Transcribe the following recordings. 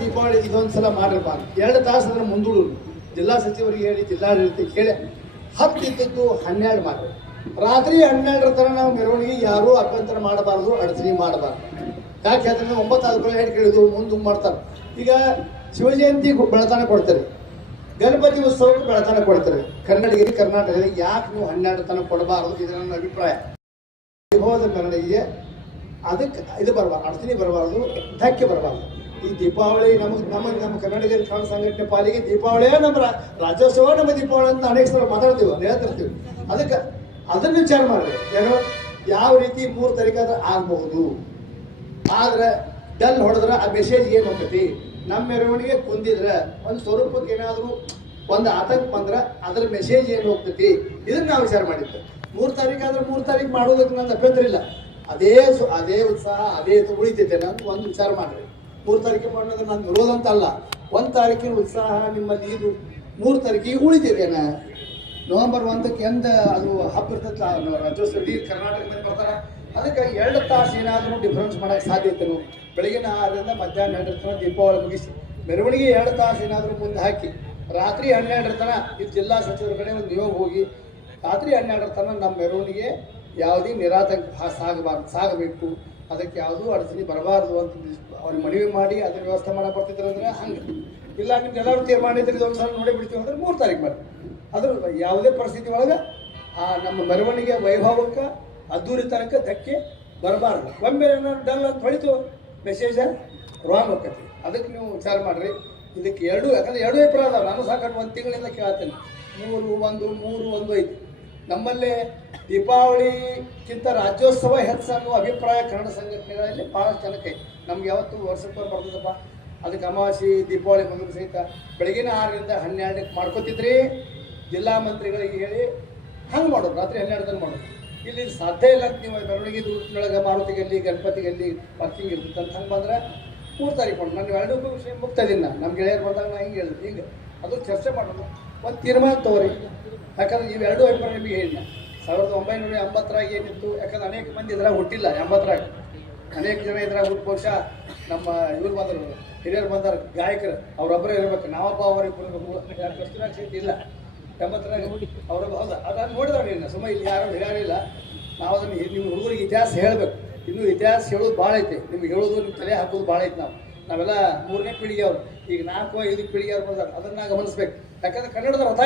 ದೀಪಾವಳಿ ಇದೊಂದ್ಸಲ ಮಾಡಿರಪ್ಪ ಎರಡು ತಾಸು ಅಂದ್ರೆ ಮುಂದೂಡು ಜಿಲ್ಲಾ ಸಚಿವರಿಗೆ ಹೇಳಿ ಜಿಲ್ಲಾಡಳಿತ ಕೇಳಿ. ಹತ್ತು ಇದ್ದದ್ದು ಹನ್ನೆರಡು ಮಾಡಿ ರಾತ್ರಿ ಹನ್ನೆರಡರ ತರ ನಾವು ಮೆರವಣಿಗೆ ಯಾರೂ ಅಭ್ಯಂತರ ಮಾಡಬಾರ್ದು ಅಡಚಣೆ ಮಾಡಬಾರ್ದು. ಯಾಕೆ ಅದನ್ನು ಒಂಬತ್ತು ಆದ ಹೇಳಿ ಕೇಳಿದ್ರು, ಮುಂದೆ ಮಾಡ್ತಾರೆ. ಈಗ ಶಿವಜಯಂತಿ ಬೆಳತನ ಕೊಡ್ತಾರೆ. ಗಣಪತಿ ಉತ್ಸವಕ್ಕೆ ಬೆಳತನ ಕೊಡ್ತಾರೆ. ಕನ್ನಡಿಗರಿಗೆ ಕರ್ನಾಟಕದಲ್ಲಿ ಯಾಕೆ ನೀವು ಹನ್ನೆರಡು ತನಕ ಕೊಡಬಾರದು? ಇದು ನನ್ನ ಅಭಿಪ್ರಾಯ. ವೈಭವದ ಕನ್ನಡಿಗೆ ಅದಕ್ಕೆ ಇದು ಬರಬಾರ್ದು ಅಡಚಣೆ ಬರಬಾರ್ದು, ಧಕ್ಕೆ ಬರಬಾರ್ದು. ಈ ದೀಪಾವಳಿ ನಮಗೆ ನಮ್ಮ ನಮ್ಮ ಕನ್ನಡಿಗರ ಕಾಣ ಸಂಘಟನೆ ಪಾಲಿಗೆ ದೀಪಾವಳಿಯೇ ನಮ್ಮ ರಾಜ್ಯೋತ್ಸವ ನಮ್ಮ ದೀಪಾವಳಿ ಅಂತ ಅನೇಕ ಸಲ ಮಾತಾಡ್ತೀವಿ ಹೇಳ್ತಿರ್ತೀವಿ ಅದಕ್ಕೆ ಅದನ್ನ ವಿಚಾರ ಮಾಡ್ಬೇಕು. ಏನು ಯಾವ ರೀತಿ ಮೂರು ತಾರೀಕಾದ್ರೆ ಆಗಬಹುದು. ಆದ್ರೆ ಡಲ್ ಹೊಡೆದ್ರೆ ಆ ಮೆಸೇಜ್ ಏನು ಹೋಗ್ತೈತಿ? ನಮ್ಮ ಮೆರವಣಿಗೆ ಕುಂದಿದ್ರೆ, ಒಂದು ಸ್ವರೂಪಕ್ಕೆ ಏನಾದರೂ ಒಂದು ಆತಂಕ ಬಂದ್ರೆ ಅದ್ರ ಮೆಸೇಜ್ ಏನು ಹೋಗ್ತೈತಿ? ಇದನ್ನ ನಾವು ವಿಚಾರ ಮಾಡಿದ್ದೆ. ಮೂರು ತಾರೀಕು ಆದ್ರೆ ಮೂರು ತಾರೀಕು ಮಾಡೋದಕ್ಕೆ ನನ್ನ ಅಭ್ಯಂತರ ಇಲ್ಲ. ಅದೇ ಅದೇ ಉತ್ಸಾಹ, ಅದೇ ಉಳಿತೈತೆ ನಾನು ಒಂದು ವಿಚಾರ ಮಾಡ್ರಿ ಮೂರು ತಾರೀಕು ಮಾಡೋದು ನಾನು ವಿರೋಧ ಅಂತ ಅಲ್ಲ. ಒಂದು ತಾರೀಕಿನ ಉತ್ಸಾಹ ನಿಮ್ಮಲ್ಲಿ ಇದು ಮೂರು ತಾರೀಕಿಗೆ ಉಳಿತೈತೇನ ನವೆಂಬರ್ ಒಂದಕ್ಕೆ ಎಂದ ಅದು ಹಬ್ಬ ಇರ್ತೈತಲ್ಲ ರಾಜ್ಯೋತ್ಸವ ಇಡೀ ಕರ್ನಾಟಕದಲ್ಲಿ ಬರ್ತಾರ. ಅದಕ್ಕೆ ಎರಡು ತಾಸು ಏನಾದರೂ ಡಿಫ್ರೆನ್ಸ್ ಸಾಧ್ಯ ಸಾಧ್ಯತೆ ಬೆಳಗಿನ ಆರರಿಂದ ಮಧ್ಯಾಹ್ನ ಎರಡರ ತನಕ ದೀಪಾವಳಿ ಮುಗಿಸಿ, ಮೆರವಣಿಗೆ ಎರಡು ತಾಸು ಏನಾದರೂ ಮುಂದೆ ಹಾಕಿ, ರಾತ್ರಿ ಹನ್ನೆರಡರ ತನಕ ಇದು ಜಿಲ್ಲಾ ಸಚಿವರ ಕಡೆ ಒಂದು ನಿಯೋಗ ಹೋಗಿ, ರಾತ್ರಿ ಹನ್ನೆರಡರ ತನಕ ನಮ್ಮ ಮೆರವಣಿಗೆ ಯಾವುದೇ ನಿರಾತಂಕ ಸಾಗಬಾರ್ದು ಸಾಗಬೇಕು. ಅದಕ್ಕೆ ಯಾವುದೂ ಅಡಚಣೆ ಬರಬಾರ್ದು ಅಂತ ಅವ್ರಿಗೆ ಮನವಿ ಮಾಡಿ ಅದನ್ನ ವ್ಯವಸ್ಥೆ ಮಾಡಕ್ಕೆ ಬರ್ತಿದ್ರು ಅಂದ್ರೆ ಹಂಗೆ. ಇಲ್ಲ, ನಿಮ್ಗೆ ಎಲ್ಲರೂ ತೀರ್ಮಾನ ಇದ್ರೆ ಇದೊಂದು ಸಲ ನೋಡಿ ಬಿಡ್ತೀವಿ ಅಂದ್ರೆ ಮೂರು ತಾರೀಕು ಬರ್ರಿ ಅದ್ರ ಯಾವುದೇ ಪರಿಸ್ಥಿತಿ ಒಳಗೆ ಆ ನಮ್ಮ ಮೆರವಣಿಗೆ ವೈಭವಕ್ಕೆ ಅದ್ದೂರಿ ತನಕ ಧಕ್ಕೆ ಬರಬಾರ್ದು. ಒಮ್ಮೆ ಏನಾದ್ರು ಡಲ್ ಅಂತ ಹೊಳಿತು ಮೆಸೇಜ ರಾಂಗ್ ಹೋಗ್ತೈತಿ. ಅದಕ್ಕೆ ನೀವು ವಿಚಾರ ಮಾಡ್ರಿ. ಇದಕ್ಕೆ ಎರಡು ಯಾಕಂದ್ರೆ ಎರಡು ಅಭಿಪ್ರಾಯ ಅದಾವೆ. ನಾನು ಸಾಕಷ್ಟು ಒಂದು ತಿಂಗಳಿಂದ ಕೇಳ್ತೇನೆ. ಮೂರು, ಒಂದು ಮೂರು, ಒಂದು ಐದು. ನಮ್ಮಲ್ಲಿ ದೀಪಾವಳಿಗಿಂತ ರಾಜ್ಯೋತ್ಸವ ಹೆಚ್ಚು ಅಭಿಪ್ರಾಯ ಕನ್ನಡ ಸಂಘಟನೆಗಳಲ್ಲಿ ಭಾಳಷ್ಟು ಜನಕ್ಕೆ ನಮ್ಗೆ ಯಾವತ್ತು ವರ್ಷಕ್ಕೆ ಬರ್ತದಪ್ಪ. ಅದಕ್ಕೆ ಅಮಾವಾಸ್ಯೆ, ದೀಪಾವಳಿ ಬಂದರೂ ಸಹಿತ ಬೆಳಗಿನ ಆರರಿಂದ ಹನ್ನೆರಡಕ್ಕೆ ಮಾಡ್ಕೋತಿದ್ರಿ. ಜಿಲ್ಲಾ ಮಂತ್ರಿಗಳಿಗೆ ಹೇಳಿ ಹಂಗೆ ಮಾಡೋದು, ರಾತ್ರಿ ಹನ್ನೆರಡು ಮಾಡೋದು. ಇಲ್ಲಿ ಸಾಧ್ಯ ಇಲ್ಲ ಅಂತ ನೀವು ಮೆರವಣಿಗೆ ರೂಟ್ನೊಳಗೆ ಮಾರುತಿಗಲ್ಲಿ, ಗಣಪತಿಗಲ್ಲಿ ಪಾರ್ಕಿಂಗ್ ಇರ್ತದೆ ಅಂತ ಹಂಗೆ ಬಂದ್ರೆ ಮೂರು ತಾರೀಕು ನಾನು ಎರಡಕ್ಕೂ ವಿಷಯ ಮುಕ್ತ ಇದೀನಿ ನಾನು. ನಮ್ಮ ಗೆಳೆಯರು ಬಂದಾಗ ನಾನು ಹಿಂಗೆ ಹೇಳಿದೆ. ಹಿಂಗೆ ಅದು ಚರ್ಚೆ ಮಾಡೋದು. ಒಂದು ತೀರ್ಮಾನ ತಗೋರಿ. ಯಾಕಂದ್ರೆ ಇವೆರಡೂ ಅಭಿಪ್ರಾಯ ನಿಮಗೆ ಹೇಳಿಲ್ಲ ಸಾವಿರದ ಒಂಬೈನೂರ ಎಂಬತ್ತರಾಗ ಏನಿತ್ತು, ಯಾಕಂದ್ರೆ ಅನೇಕ ಮಂದಿ ಇದ್ರಾಗ ಹುಟ್ಟಿಲ್ಲ, ಎಂಬತ್ತರಾಗ. ಅನೇಕ ಜನ ಇದ್ರಾಗ ಹುಟ್ಟು ಬಹುಶಃ ನಮ್ಮ ಇವ್ರು ಬಂದರು, ಹಿರಿಯರು ಬಂದಾರ, ಗಾಯಕರು. ಅವರೊಬ್ಬರೇ ಇರ್ಬೇಕು ನಾವಪ್ಪ ಅವರಿಗೆ ಇಲ್ಲ. ಎಂಬತ್ತರಾಗ ಅವ್ರ ಹೌದಾ? ಅದನ್ನು ನೋಡಿದ್ರೆ ನೀನು ಸುಮ್ಮ ಇಲ್ಲಿ ಯಾರು ಹಿರಿಯರಿಲ್ಲ ನಾವು ಅದನ್ನು ನಿಮ್ಮ ಹುಡುಗರಿಗೆ ಇತಿಹಾಸ ಹೇಳಬೇಕು. ಇನ್ನೂ ಇತಿಹಾಸ ಹೇಳೋದು ಭಾಳ ಐತೆ. ನಿಮ್ಗೆ ಹೇಳೋದು ನಿಮ್ಮ ತಲೆ ಹಾಕೋದು ಭಾಳ ಐತೆ ನಾವು. ನಾವೆಲ್ಲ ಮೂರನೇ ಪೀಳಿಗೆ ಅವ್ರು ಈಗ ನಾಲ್ಕು ಐದು ಪೀಳಿಗೆ ಅವ್ರು ಬಂದಾರ ಅದನ್ನ ಗಮನಿಸ್ಬೇಕು ಯಾಕಂದ್ರೆ ಕನ್ನಡದ ರಥ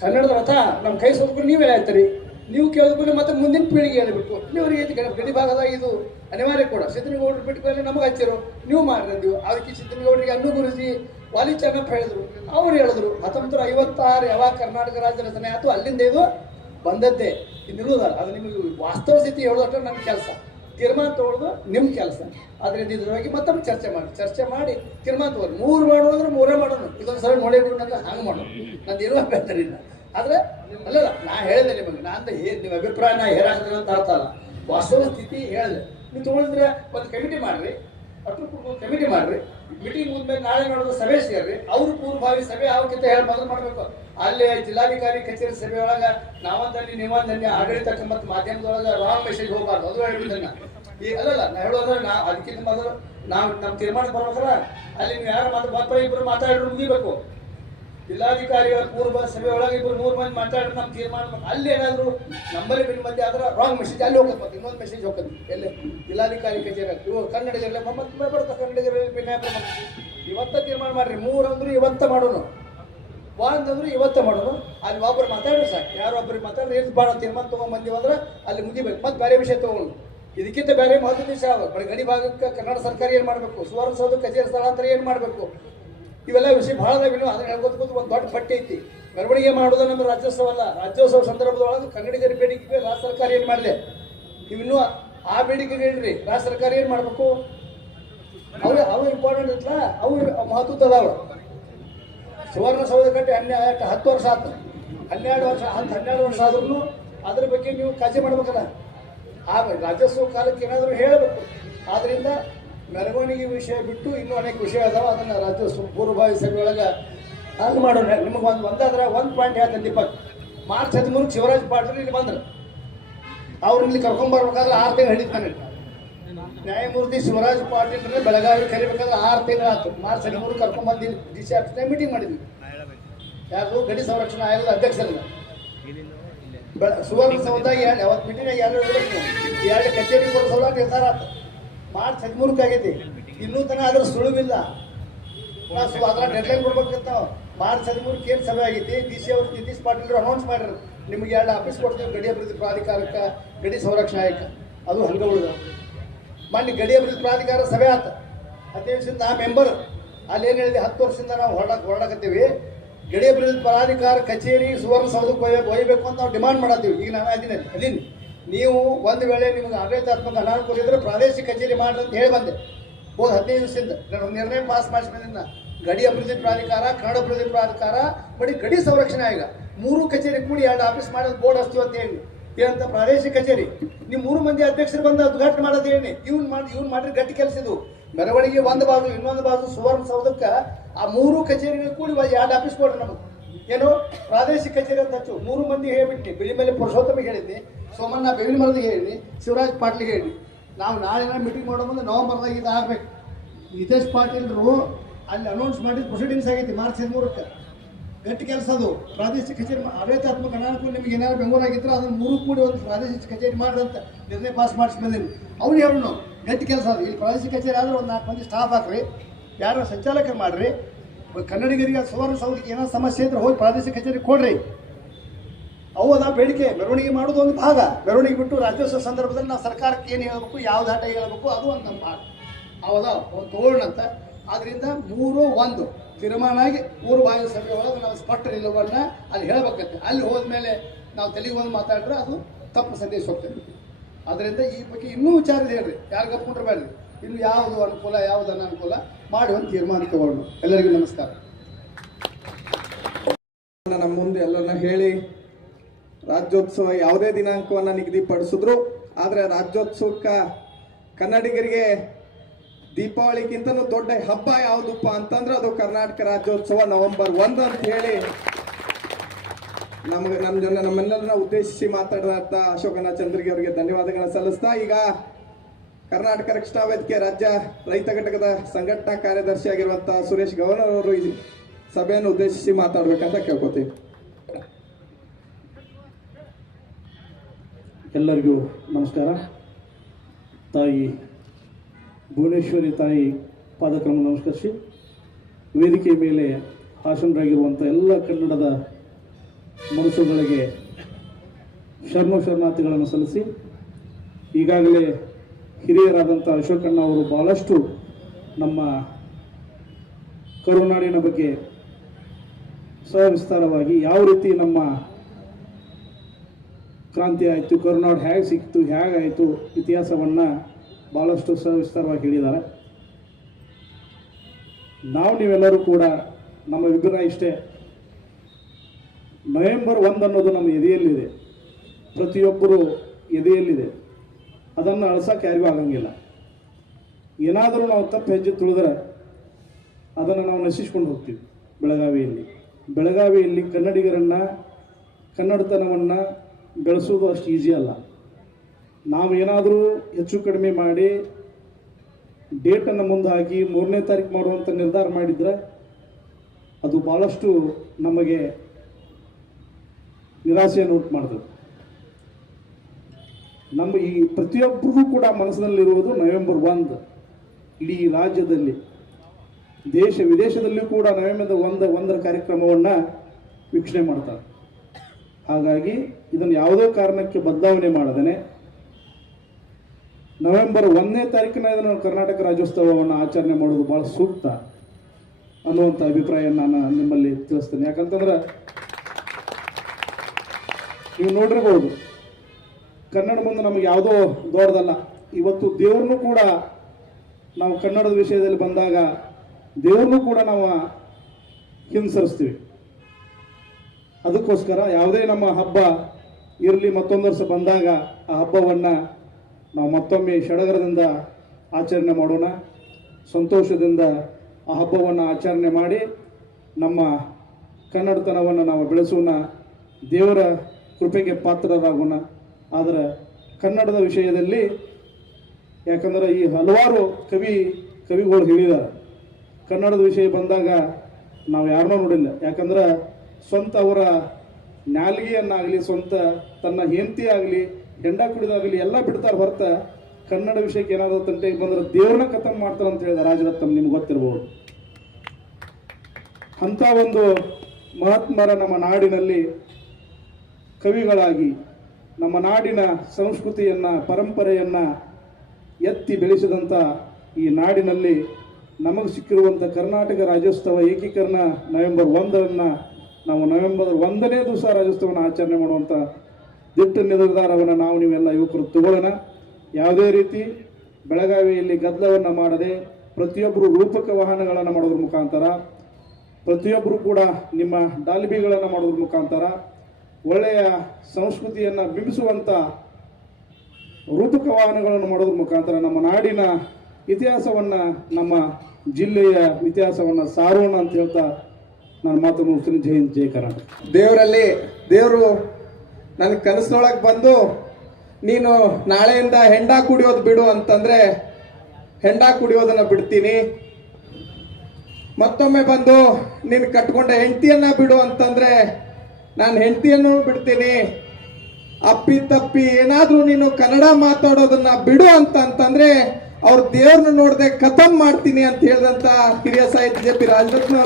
ಕನ್ನಡದ ರಥ ನಮ್ಮ ಕೈ ಸೋತ್ಕೊಂಡು ನೀವೇ ಹೇಳ್ತೀರಿ ನೀವು ಕೇಳಿದ್ಮೇಲೆ ಮತ್ತೆ ಮುಂದಿನ ಪೀಳಿಗೆ ಹೇಳ್ಬೇಕು ನೀವು ಐತಿ ಗಡಿ- ಭಾಗದಾಗ ಇದು ಅನಿವಾರ್ಯ ಕೂಡ. ಸಿದ್ದನಗೌಡರು ಬಿಟ್ಟ ಮೇಲೆ ನಮಗೆ ಹಚ್ಚಿರು. ನೀವು ಮಾಡಿರಂದಿವು ಅದಕ್ಕೆ ಸಿದ್ದನಗೌಡರಿಗೆ ಅನ್ನು ಗುರುಜಿ, ವಾಲಿ ಚೆನ್ನಪ್ಪ ಹೇಳಿದ್ರು. ಅವ್ರು ಹೇಳಿದ್ರು ಹತ್ತೊಂಬತ್ತು ಐವತ್ತಾರು ಯಾವಾಗ ಕರ್ನಾಟಕ ರಾಜ್ಯ ರಚನೆ ಆಯ್ತು, ಅಲ್ಲಿಂದ ಇದು ಬಂದದ್ದೇ. ಇನ್ನಿರುವುದಲ್ಲ ಅದು ನಿಮಗೆ ವಾಸ್ತವ ಸ್ಥಿತಿ ಹೇಳೋದಷ್ಟು ನನ್ನ ಕೆಲಸ. ತೀರ್ಮಾನ ತಗೊಳ್ಳೋದು ನಿಮ್ಮ ಕೆಲಸ. ಅದರಿಂದ ಇದ್ರ ಬಗ್ಗೆ ಮತ್ತೊಮ್ಮೆ ಚರ್ಚೆ ಮಾಡಿ ಚರ್ಚೆ ಮಾಡಿ ತೀರ್ಮಾನ ತಗೊಳ್ಳಿ. ಮೂರು ಮಾಡೋದು ಮೂರೇ ಮಾಡೋಣ ಇದೊಂದು ಸಲ ನೋಡಿ ಬಿಡೋಣ ಹಂಗೆ ಮಾಡೋಣ ನಂದು ಇರುವ ಅಭ್ಯಂತರ ಆದರೆ ಅಲ್ಲಲ್ಲ ನಾ ಹೇಳಿದೆ ನಿಮಗೆ ನಾನು ಹೇ ನಿಮ್ಮ ಅಭಿಪ್ರಾಯ ನಾ ಹೇರಾಕ್ತೀನಿ ಅಂತ ಅರ್ಥ ಅಲ್ಲ. ವಾಸ್ತವ ಸ್ಥಿತಿ ಹೇಳಿದೆ. ನೀವು ತಗೊಳಿದ್ರೆ ಒಂದು ಕಮಿಟಿ ಮಾಡ್ರಿ. ಒಂದು ಕಮಿಟಿ ಮಾಡ್ರಿ. ಮೀಟಿಂಗ್ ಮುಂದ್ಮೇಲೆ ನಾಳೆ ನೋಡೋದು ಸಭೆ ಸೇರಿ ಅವ್ರ ಪೂರ್ವಭಾವಿ ಸಭೆ ಯಾವಕ್ಕಿಂತ ಹೇಳಿ ಮೊದಲು ಮಾಡಬೇಕು. ಅಲ್ಲಿ ಜಿಲ್ಲಾಧಿಕಾರಿ ಕಚೇರಿ ಸಭೆ ಒಳಗ ನಾವಂದಲ್ಲಿ ನೀವಂದಲ್ಲಿ ಆಡಳಿತ ಮತ್ತು ಮಾಧ್ಯಮದೊಳಗ ರಾಂಗ್ ಮೆಸೇಜ್ ಹೋಗಬಾರ್ದು. ಅದು ಹೇಳ್ಬಿಟ್ಟೆ ಈ ಅಲ್ಲಲ್ಲ, ನಾ ಹೇಳೋದ್ರೆ ನಾ ಅದಕ್ಕಿಂತ ಮೊದಲು ನಾವು ನಮ್ಮ ತೀರ್ಮಾನ ಬರ್ಬೇಕಲ್ಲ. ಅಲ್ಲಿ ನೀವು ಯಾರು ಮಾತು ಮಾತ್ರ ಇಬ್ಬರು ಮಾತಾಡಿದ್ರು ಮುಗಿಬೇಕು. ಜಿಲ್ಲಾಧಿಕಾರಿಗಳ ಪೂರ್ವ ಸಭೆ ಒಳಗೆ ಇಬ್ಬರು ಮೂರು ಮಂದಿ ಮಾತಾಡಿದ್ರೆ ನಮ್ಮ ತೀರ್ಮಾನ. ಅಲ್ಲಿ ಏನಾದ್ರು ನಂಬರ್ ಬಿಲ್ ಮಧ್ಯೆ ಆದ್ರೆ ರಾಂಗ್ ಮೆಸೇಜ್ ಅಲ್ಲಿ ಹೋಗುತ್ತೆ ಮತ್ತೆ, ಇನ್ನೊಂದು ಮೆಸೇಜ್ ಹೋಗುತ್ತೆ ಎಲ್ಲಿ? ಜಿಲ್ಲಾಧಿಕಾರಿ ಕಚೇರಿ ಇವು ಕನ್ನಡಿಗರಲ್ಲ ಮತ್ತೆ ಬರುತ್ತೆ? ಕನ್ನಡಿಗರಲ್ಲಿ ಇವತ್ತು ಇವತ್ತ ತೀರ್ಮಾನ ಮಾಡ್ರಿ. ಮೂರು ಅಂದ್ರೆ ಇವತ್ತ ಮಾಡೋಣ ವಾ ಅಂದ್ರೆ ಇವತ್ತ ಮಾಡೋಣ ಅಲ್ಲಿ ಒಬ್ರು ಮಾತಾಡ್ರಿ ಸಾಕು. ಯಾರು ಒಬ್ರಿಗೆ ಮಾತಾಡ್ರಿ ಏನು ಭಾಳ ತೀರ್ಮಾನ ತಗೊಂಡ್ ಬಂದೀವಿ ಅಂದ್ರೆ ಅಲ್ಲಿ ಮುಗಿಬೇಕು. ಮತ್ತೆ ಬೇರೆ ವಿಷಯ ತಗೊಂಡು ಇದಕ್ಕಿಂತ ಬೇರೆ ಮಹತ್ವ ವಿಷಯ ಬರೀ ಗಡಿ ಭಾಗಕ್ಕೆ ಕನ್ನಡ ಸರ್ಕಾರ ಏನು ಮಾಡಬೇಕು? ಸುವರ್ಣಸೌಧ ಕಚೇರಿ ಸ್ಥಳಾಂತರ ಏನು ಮಾಡಬೇಕು? ಇವೆಲ್ಲ ವಿಷಯ ಬಹಳ ಅದಾವಿನ್ನು ಅದನ್ನ ಹೇಳ್ಕೊತ ಕೂತು ಒಂದು ದೊಡ್ಡ ಪಟ್ಟಿ ಐತಿ. ಮೆರವಣಿಗೆ ಮಾಡೋದು ನಮ್ಮ ರಾಜ್ಯೋತ್ಸವ ಅಲ್ಲ ರಾಜ್ಯೋತ್ಸವ ಸಂದರ್ಭದೊಳಗೆ ಕನ್ನಡಿಗರ ಬೇಡಿಕೆಗೆ ರಾಜ್ಯ ಸರ್ಕಾರ ಏನು ಮಾಡಲಿ? ಇನ್ನು ಆ ಬೇಡಿಕೆಗೆ ಹೇಳ್ರಿ, ರಾಜ್ಯ ಸರ್ಕಾರ ಏನು ಮಾಡಬೇಕು? ಅವ್ರು ಅವು ಇಂಪಾರ್ಟೆಂಟ್ ಇತ್ತಲ್ಲ ಅವು ಮಹತ್ವದ ಅದಾವ ಸುವರ್ಣಸೌಧ ಕಟ್ಟಿ ಹನ್ನೆರಡು ಹತ್ತು ವರ್ಷ ಆಯ್ತು ಹನ್ನೆರಡು ವರ್ಷ ಹತ್ತು ಹನ್ನೆರಡು ವರ್ಷ ಆದ್ರೂ ಅದ್ರ ಬಗ್ಗೆ ನೀವು ಕಾಳಜಿ ಮಾಡ್ಬೇಕಲ್ಲ. ಆ ರಾಜ್ಯೋತ್ಸವ ಕಾಲಕ್ಕೆ ಏನಾದರೂ ಹೇಳಬೇಕು. ಆದ್ರಿಂದ ಮೆರವಣಿಗೆ ವಿಷಯ ಬಿಟ್ಟು ಇನ್ನೂ ಅನೇಕ ವಿಷಯ ಅದಾವ, ಅದನ್ನ ರಾಜ್ಯ ಪೂರ್ವಭಾವಿ ಸಭೆ ಅಲ್ಲಿ ಮಾಡೋಣ. ನಿಮಗೆ ಒಂದು ಒಂದಾದ್ರೆ ಒಂದು ಪಾಯಿಂಟ್ ಹೇಳ್ತೇನೆ ದೀಪಕ್. ಮಾರ್ಚ್ ಹದಿಮೂರು ಶಿವರಾಜ್ ಪಾಟೀಲ್ ಇಲ್ಲಿ ಬಂದ್ರು. ಅವ್ರು ಇಲ್ಲಿ ಕರ್ಕೊಂಬರ್ಬೇಕಾದ್ರೆ ಆರು ತಿಂಗಳು ಹಿಡಿತಾನೆ. ನ್ಯಾಯಮೂರ್ತಿ ಶಿವರಾಜ್ ಪಾಟೀಲ್ ಬೆಳಗಾವಿ ಕರಿಬೇಕಾದ್ರೆ ಆರು ತಿಂಗಳಾಯ್ತು ಮಾರ್ಚ್ ಹದಿಮೂರು ಕರ್ಕೊಂಡ್ ಬಂದು ಡಿ ಸಿ ಆಫೀಸ್ನಾಗ ಮೀಟಿಂಗ್ ಮಾಡಿದ್ವಿ. ಯಾರು ಗಡಿ ಸಂರಕ್ಷಣಾ ಆಯೋಗದ ಅಧ್ಯಕ್ಷರಲ್ಲ. ಸುವರ್ಣ ಸೌಧ ಎರಡು ಮೀಟಿಂಗ್ ಎರಡು ಎರಡು ಕಚೇರಿ ಕೊಡೋ ಸೌಲಭ್ಯ ನಿರ್ಧಾರ ಆಯ್ತು ಮಾರ್ಚ್ ಹದಿಮೂರಕ್ಕೆ ಆಗೈತಿ. ಇನ್ನೂ ತನಕ ಅದ್ರ ಸುಳುವಿಲ್ಲ. ಅದ್ರ ಡೆಡ್ಲೈನ್ ಕೊಡ್ಬೇಕಂತ ನಾವು. ಮಾರ್ಚ್ ಹದಿಮೂರಕ್ಕೆ ಏನು ಸಭೆ ಆಗೈತಿ? ಡಿ ಸಿ ಅವರು ನಿತೀಶ್ ಪಾಟೀಲ್ ಅನೌನ್ಸ್ ಮಾಡಿದ್ರು ನಿಮ್ಗೆ ಎರಡು ಆಫೀಸ್ ಕೊಡ್ತೀವಿ ಗಡಿ ಅಭಿವೃದ್ಧಿ ಪ್ರಾಧಿಕಾರಕ್ಕೆ ಗಡಿ ಸಂರಕ್ಷಣಾ ಆಯ್ಕೆ ಅದು ಹಂಗೆ ಉಳಿದ. ಮೊನ್ನೆ ಗಡಿ ಅಭಿವೃದ್ಧಿ ಪ್ರಾಧಿಕಾರ ಸಭೆ ಆತ. ಹತ್ತು ವರ್ಷದಿಂದ ನಾ ಮೆಂಬರ್ ಅಲ್ಲಿ ಏನು ಹೇಳಿದೆ? ಹತ್ತು ವರ್ಷದಿಂದ ನಾವು ಹೊರಡಕ್ ಹೊರಡಕತ್ತೀವಿ. ಗಡಿ ಅಭಿವೃದ್ಧಿ ಪ್ರಾಧಿಕಾರ ಕಚೇರಿ ಸುವರ್ಣ ಸೌಧಕ್ಕೆ ಒಯ್ಯ ಒಯ್ಯಬೇಕು ಅಂತ ನಾವು ಡಿಮಾಂಡ್ ಮಾಡತ್ತೀವಿ. ಈಗ ನಾನು ಅದೀನಿ ಅದೀನಿ ನೀವು ಒಂದು ವೇಳೆ ನಿಮಗೆ ಆಡಳಿತಾತ್ಮಕ ಅನಾನುಕೂಲ ಇದ್ರೆ ಪ್ರಾದೇಶಿಕ ಕಚೇರಿ ಮಾಡಿ ಅಂತ ಹೇಳಿ ಬಂದೆ. ಹೋದ ಹದಿನೈದು ದಿವಸದಿಂದ ನಾನು ನಿರ್ಣಯ ಪಾಸ್ ಮಾಡಿಸಿ ಬಂದಿದ್ದ ಗಡಿ ಅಭಿವೃದ್ಧಿ ಪ್ರಾಧಿಕಾರ, ಕನ್ನಡ ಅಭಿವೃದ್ಧಿ ಪ್ರಾಧಿಕಾರ ಬಡಿ ಗಡಿ ಸಂರಕ್ಷಣೆ ಆಯೋಗ. ಮೂರು ಕಚೇರಿ ಕೂಡಿ ಎರಡು ಆಫೀಸ್ ಮಾಡೋದು ಬೋರ್ಡ್ ಹಚ್ತೀವಿ ಅಂತ ಹೇಳಿ. ಏನಂತ ಪ್ರಾದೇಶಿಕ ಕಚೇರಿ. ನೀವು ಮೂರು ಮಂದಿ ಅಧ್ಯಕ್ಷರು ಬಂದು ಉದ್ಘಾಟನೆ ಮಾಡೋದು ಹೇಳಿ. ಇವ್ನು ಮಾಡಿ ಇವ್ನು ಮಾಡಿದ್ರೆ ಗಟ್ಟಿ ಕೆಲಸ ಇದು. ಮೆರವಣಿಗೆ ಒಂದು ಬಾಜು, ಇನ್ನೊಂದು ಬಾಜು ಸುವರ್ಣ ಸೌಧಕ್ಕೆ ಆ ಮೂರು ಕಚೇರಿಗಳು ಕೂಡಿ ಎರಡು ಆಫೀಸ್ ಕೊಡ್ರಿ ನಮಗೆ. ಏನು? ಪ್ರಾದೇಶಿಕ ಕಚೇರಿ ಅಂತ ಹಚ್ಚು. ಮೂರು ಮಂದಿ ಹೇಳ್ಬಿಟ್ಟು ಬಿಳಿ ಮೇಲೆ ಪುರುಷೋತ್ತಮಿಗೆ ಹೇಳಿದ್ನಿ. ಸೋಮಣ್ಣ ಬೇವಿನ ಮರದಿಗೆ ಹೇಳಿ ಶಿವರಾಜ್ ಪಾಟೀಲ್ ಹೇಳಿ ನಾವು ನಾಳೆ ಮೀಟಿಂಗ್ ಮಾಡೋ ಮುಂದೆ ನವಂಬರ್ದಾಗ ಇದು ಆಗ್ಬೇಕು. ನಿತೇಶ್ ಪಾಟೀಲ್ರು ಅಲ್ಲಿ ಅನೌನ್ಸ್ ಮಾಡಿದ ಪ್ರೊಸೀಡಿಂಗ್ಸ್ ಆಗೈತಿ, ಮಾರ್ಚ್ ಹದಿಮೂರಕ್ಕೆ. ಗಟ್ಟಿ ಕೆಲಸ ಅದು. ಪ್ರಾದೇಶಿಕ ಕಚೇರಿ ಆಡಳಿತಾತ್ಮಕ ಅನಾನುಕೂಲ ನಿಮ್ಗೆ ಏನಾದ್ರು ಬೆಂಗಳೂರಾಗಿದ್ರೆ ಅದನ್ನು ಮೂರು ಕೂಡಿ ಒಂದು ಪ್ರಾದೇಶಿಕ ಕಚೇರಿ ಮಾಡ್ರಂತ. ನಿರ್ಣಯ ಪಾಸ್ ಮಾಡಿಸಿ ಅವ್ರು ಹೇಳೋಣ ಗಟ್ಟಿ ಕೆಲಸ ಅದು. ಇಲ್ಲಿ ಪ್ರಾದೇಶಿಕ ಕಚೇರಿ ಆದ್ರೆ ಒಂದು ನಾಲ್ಕು ಮಂದಿ ಸ್ಟಾಫ್ ಹಾಕ್ರಿ. ಯಾರೋ ಸಂಚಾಲಕರು ಮಾಡ್ರಿ. ಕನ್ನಡಿಗರಿಗೆ ಸುವರ್ಣ ಸೌಧಕ್ಕೆ ಏನೋ ಸಮಸ್ಯೆ ಇದ್ರೆ ಹೋಗಿ ಪ್ರಾದೇಶಿಕ ಕಚೇರಿ ಕೊಡ್ರಿ. ಅವು ಅದ ಬೇಡಿಕೆ. ಮೆರವಣಿಗೆ ಮಾಡೋದು ಒಂದು ಭಾಗ. ಮೆರವಣಿಗೆ ಬಿಟ್ಟು ರಾಜ್ಯೋತ್ಸವ ಸಂದರ್ಭದಲ್ಲಿ ನಾವು ಸರ್ಕಾರಕ್ಕೆ ಏನು ಹೇಳಬೇಕು ಯಾವ ದಾಟ ಹೇಳಬೇಕು, ಅದು ಒಂದು ನಮ್ಮ ಭಾಗ ಅವದ ಅಂತ ಆದ್ರಿಂದ ಮೂರು ಒಂದು. ತೀರ್ಮಾನ ಆಗಿ ಮೂರು ಬಾಯಿ ಸಭೆ ಒಳಗೆ ನಾವು ಸ್ಪಷ್ಟ ನಿಲುವನ್ನ ಅಲ್ಲಿ ಹೇಳಬೇಕಂತೆ. ಅಲ್ಲಿ ಹೋದ್ಮೇಲೆ ನಾವು ತೆಲಿಗೆ ಒಂದು ಮಾತಾಡಿದ್ರೆ ಅದು ತಪ್ಪು ಸಂದೇಶ ಹೋಗ್ತದೆ. ಅದರಿಂದ ಈ ಬಗ್ಗೆ ಇನ್ನೂ ವಿಚಾರ ಹೇಳ್ರಿ. ಯಾರು ಬೇಡ್ರಿ ಇನ್ನು ಯಾವುದು ಅನುಕೂಲ, ಯಾವುದು ಅನಾನುಕೂಲ? ಮಾಡಿ ಒಂದು ತೀರ್ಮಾನ ತಗೊಂಡು ಎಲ್ಲರಿಗೂ ನಮಸ್ಕಾರ. ನಮ್ಮ ಮುಂದೆ ಎಲ್ಲರನ್ನ ಹೇಳಿ ರಾಜ್ಯೋತ್ಸವ ಯಾವುದೇ ದಿನಾಂಕವನ್ನು ನಿಗದಿಪಡಿಸಿದ್ರು, ಆದರೆ ರಾಜ್ಯೋತ್ಸವಕ್ಕ ಕನ್ನಡಿಗರಿಗೆ ದೀಪಾವಳಿಗಿಂತನೂ ದೊಡ್ಡ ಹಬ್ಬ ಯಾವುದಪ್ಪ ಅಂತಂದ್ರೆ ಅದು ಕರ್ನಾಟಕ ರಾಜ್ಯೋತ್ಸವ ನವೆಂಬರ್ ಒಂದು ಅಂತ ಹೇಳಿ ನಮ್ಗೆ ನಮ್ಮ ಜನ ನಮ್ಮೆಲ್ಲರನ್ನ ಉದ್ದೇಶಿಸಿ ಮಾತಾಡಿದಂತ ಅಶೋಕನ ಚಂದ್ರಿಗೆ ಅವರಿಗೆ ಧನ್ಯವಾದಗಳನ್ನ ಸಲ್ಲಿಸ್ತಾ ಈಗ ಕರ್ನಾಟಕ ರಕ್ಷಣಾ ವೇದಿಕೆ ರಾಜ್ಯ ರೈತ ಘಟಕದ ಸಂಘಟನಾ ಕಾರ್ಯದರ್ಶಿ ಆಗಿರುವಂತಹ ಸುರೇಶ್ ಗೌರವ್ ಅವರು ಸಭೆಯನ್ನು ಉದ್ದೇಶಿಸಿ ಮಾತಾಡಬೇಕಂತ ಕೇಳ್ಕೊತೀವಿ. ಎಲ್ಲರಿಗೂ ನಮಸ್ಕಾರ. ತಾಯಿ ಭುವನೇಶ್ವರಿ ತಾಯಿ ಪಾದಕ್ರಮ ನಮಸ್ಕರಿಸಿ ವೇದಿಕೆ ಮೇಲೆ ಆಸನರಾಗಿರುವಂಥ ಎಲ್ಲ ಕನ್ನಡದ ಮನಸ್ಸುಗಳಿಗೆ ಶರ್ಮ ಶರಣಾರ್ಥಿಗಳನ್ನು ಸಲ್ಲಿಸಿ, ಈಗಾಗಲೇ ಹಿರಿಯರಾದಂಥ ಅಶೋಕಣ್ಣ ಅವರು ಭಾಳಷ್ಟು ನಮ್ಮ ಕರುನಾಡಿನ ಬಗ್ಗೆ ಸವಿಸ್ತಾರವಾಗಿ ಯಾವ ರೀತಿ ನಮ್ಮ ಕ್ರಾಂತಿ ಆಯಿತು, ಕರುನಾಡು ಹೇಗೆ ಸಿಕ್ತು ಹೇಗಾಯಿತು ಇತಿಹಾಸವನ್ನು ಭಾಳಷ್ಟು ಸವಿಸ್ತಾರವಾಗಿ ಹೇಳಿದ್ದಾರೆ. ನಾವು ನೀವೆಲ್ಲರೂ ಕೂಡ ನಮ್ಮ ವಿಗ್ರಹ ಇಷ್ಟೇ. ನವೆಂಬರ್ ಒಂದು ಅನ್ನೋದು ನಮ್ಮ ಎದೆಯಲ್ಲಿದೆ. ಪ್ರತಿಯೊಬ್ಬರು ಎದೆಯಲ್ಲಿದೆ. ಅದನ್ನು ಅಳ್ಸೋಕೆ ಯಾರಿಗೂ ಆಗಂಗಿಲ್ಲ. ಏನಾದರೂ ನಾವು ತಪ್ಪು ಹೆಜ್ಜೆ ತುಳಿದ್ರೆ ಅದನ್ನು ನಾವು ನಶಿಸ್ಕೊಂಡು ಹೋಗ್ತೀವಿ ಬೆಳಗಾವಿಯಲ್ಲಿ. ಬೆಳಗಾವಿಯಲ್ಲಿ ಕನ್ನಡಿಗರನ್ನು, ಕನ್ನಡತನವನ್ನು ಬೆಳೆಸೋದು ಅಷ್ಟು ಈಸಿ ಅಲ್ಲ. ನಾವು ಏನಾದರೂ ಹೆಚ್ಚು ಕಡಿಮೆ ಮಾಡಿ ಡೇಟನ್ನು ಮುಂದೆ ಹಾಕಿ ಮೂರನೇ ತಾರೀಕು ಮಾಡುವಂಥ ನಿರ್ಧಾರ ಮಾಡಿದರೆ ಅದು ಭಾಳಷ್ಟು ನಮಗೆ ನಿರಾಸೆಯನ್ನು ಉಂಟು ಮಾಡ್ತದೆ. ನಮ್ಮ ಈ ಪ್ರತಿಯೊಬ್ಬರಿಗೂ ಕೂಡ ಮನಸ್ಸಿನಲ್ಲಿರುವುದು ನವೆಂಬರ್ ಒಂದು. ಇಡೀ ರಾಜ್ಯದಲ್ಲಿ, ದೇಶ ವಿದೇಶದಲ್ಲಿಯೂ ಕೂಡ ನವೆಂಬರ್ ಒಂದು, ಒಂದರ ಕಾರ್ಯಕ್ರಮವನ್ನು ವೀಕ್ಷಣೆ ಮಾಡ್ತಾರೆ. ಹಾಗಾಗಿ ಇದನ್ನು ಯಾವುದೋ ಕಾರಣಕ್ಕೆ ಬದಲಾವಣೆ ಮಾಡದೇನೆ. ನವೆಂಬರ್ ಒಂದನೇ ತಾರೀಕಿನ ಇದನ್ನು ಕರ್ನಾಟಕ ರಾಜ್ಯೋತ್ಸವವನ್ನು ಆಚರಣೆ ಮಾಡೋದು ಭಾಳ ಸೂಕ್ತ ಅನ್ನುವಂಥ ಅಭಿಪ್ರಾಯ ನಾನು ನಿಮ್ಮಲ್ಲಿ ತಿಳಿಸ್ತೇನೆ. ಯಾಕಂತಂದ್ರೆ, ನೀವು ನೋಡಿರ್ಬೋದು ಕನ್ನಡ ಮುಂದೆ ನಮಗೆ ಯಾವುದೋ ದೊಡ್ಡದಲ್ಲ. ಇವತ್ತು ದೇವ್ರನ್ನೂ ಕೂಡ ನಾವು ಕನ್ನಡದ ವಿಷಯದಲ್ಲಿ ಬಂದಾಗ ದೇವ್ರನ್ನೂ ಕೂಡ ನಾವು ಹಿಂಸರಿಸ್ತೀವಿ. ಅದಕ್ಕೋಸ್ಕರ ಯಾವುದೇ ನಮ್ಮ ಹಬ್ಬ ಇರಲಿ ಮತ್ತೊಂದು ವರ್ಷ ಬಂದಾಗ ಆ ಹಬ್ಬವನ್ನು ನಾವು ಮತ್ತೊಮ್ಮೆ ಸಡಗರದಿಂದ ಆಚರಣೆ ಮಾಡೋಣ. ಸಂತೋಷದಿಂದ ಆ ಹಬ್ಬವನ್ನು ಆಚರಣೆ ಮಾಡಿ ನಮ್ಮ ಕನ್ನಡತನವನ್ನು ನಾವು ಬೆಳೆಸೋಣ. ದೇವರ ಕೃಪೆಗೆ ಪಾತ್ರರಾಗೋಣ. ಆದರೆ ಕನ್ನಡದ ವಿಷಯದಲ್ಲಿ ಯಾಕಂದ್ರೆ ಈ ಹಲವಾರು ಕವಿ, ಕವಿಗಳು ಹೇಳಿದ್ದಾರೆ. ಕನ್ನಡದ ವಿಷಯ ಬಂದಾಗ ನಾವು ಯಾರನ್ನೂ ನೋಡಿಲ್ಲ. ಯಾಕಂದ್ರೆ ಸ್ವಂತ ಅವರ ನಾಲಿಗೆಯನ್ನಾಗಲಿ, ಸ್ವಂತ ತನ್ನ ಹೆಂಡತಿ ಆಗಲಿ ಹೆಂಡ ಕುಡಿದಾಗಲಿ ಎಲ್ಲ ಬಿಡ್ತಾರೆ ಹೊರತ ಕನ್ನಡ ವಿಷಯಕ್ಕೆ ಏನಾದರೂ ತಂಟೆ ಬಂದ್ರೆ ದೇವ್ರನ್ನ ಕಥಮ್ ಮಾಡ್ತಾರೆ ಅಂತ ಹೇಳಿದ ರಾಜರತ್ನಂ ನಿಮ್ಗೆ ಗೊತ್ತಿರ್ಬೋದು. ಅಂಥ ಒಂದು ಮಹಾತ್ಮರ ನಮ್ಮ ನಾಡಿನಲ್ಲಿ ಕವಿಗಳಾಗಿ ನಮ್ಮ ನಾಡಿನ ಸಂಸ್ಕೃತಿಯನ್ನು, ಪರಂಪರೆಯನ್ನು ಎತ್ತಿ ಬೆಳೆಸಿದಂಥ ಈ ನಾಡಿನಲ್ಲಿ ನಮಗೆ ಸಿಕ್ಕಿರುವಂಥ ಕರ್ನಾಟಕ ರಾಜ್ಯೋತ್ಸವ ಏಕೀಕರಣ ನವೆಂಬರ್ ಒಂದರನ್ನು ನಾವು ನವೆಂಬರ್ ಒಂದನೇ ದಿವಸ ರಾಜ್ಯೋತ್ಸವನ ಆಚರಣೆ ಮಾಡುವಂಥ ದಿಟ್ಟ ನಿರ್ಧಾರವನ್ನು ನಾವು ನೀವೆಲ್ಲ ಯುವಕರು ತಗೊಳ್ಳೋಣ. ಯಾವುದೇ ರೀತಿ ಬೆಳಗಾವಿಯಲ್ಲಿ ಗದ್ದಲವನ್ನು ಮಾಡದೆ ಪ್ರತಿಯೊಬ್ಬರು ರೂಪಕ ವಾಹನಗಳನ್ನು ಮಾಡೋದ್ರ ಮುಖಾಂತರ, ಪ್ರತಿಯೊಬ್ಬರು ಕೂಡ ನಿಮ್ಮ ಡಾಲ್ಬಿಗಳನ್ನು ಮಾಡೋದ್ರ ಮುಖಾಂತರ ಒಳ್ಳೆಯ ಸಂಸ್ಕೃತಿಯನ್ನು ಬಿಂಬಿಸುವಂಥ ಋತುಕ ವಾಹನಗಳನ್ನು ಮಾಡೋದ್ರ ಮುಖಾಂತರ ನಮ್ಮ ನಾಡಿನ ಇತಿಹಾಸವನ್ನು, ನಮ್ಮ ಜಿಲ್ಲೆಯ ಇತಿಹಾಸವನ್ನು ಸಾರೋಣ ಅಂತ ಹೇಳ್ತಾ ನಾನು ಮಾತು ಮುಗಿಸ್ತೀನಿ. ಜೈ ಜಯಕರ ದೇವರಲ್ಲಿ ದೇವರು ನನ್ನ ಕನಸೊಳಗೆ ಬಂದು ನೀನು ನಾಳೆಯಿಂದ ಹೆಂಡ ಕುಡಿಯೋದು ಬಿಡು ಅಂತಂದರೆ ಹೆಂಡ ಕುಡಿಯೋದನ್ನು ಬಿಡ್ತೀನಿ. ಮತ್ತೊಮ್ಮೆ ಬಂದು ನೀನು ಕಟ್ಕೊಂಡ ಹೆಂಡತಿಯನ್ನ ಬಿಡು ಅಂತಂದ್ರೆ ನಾನು ಹೆಂಡತಿಯನ್ನು ಬಿಡ್ತೀನಿ. ಅಪ್ಪಿ ತಪ್ಪಿ ಏನಾದರೂ ನೀನು ಕನ್ನಡ ಮಾತಾಡೋದನ್ನ ಬಿಡು ಅಂತ ಅಂತಂದ್ರೆ ಅವ್ರ ದೇವ್ರನ್ನ ನೋಡದೆ ಖತಮ್ ಮಾಡ್ತೀನಿ ಅಂತ ಹೇಳಿದಂತ ಹಿರಿಯ ಸಾಹಿತ್ಯ ಜೆ ಪಿ ರಾಜರತ್ನ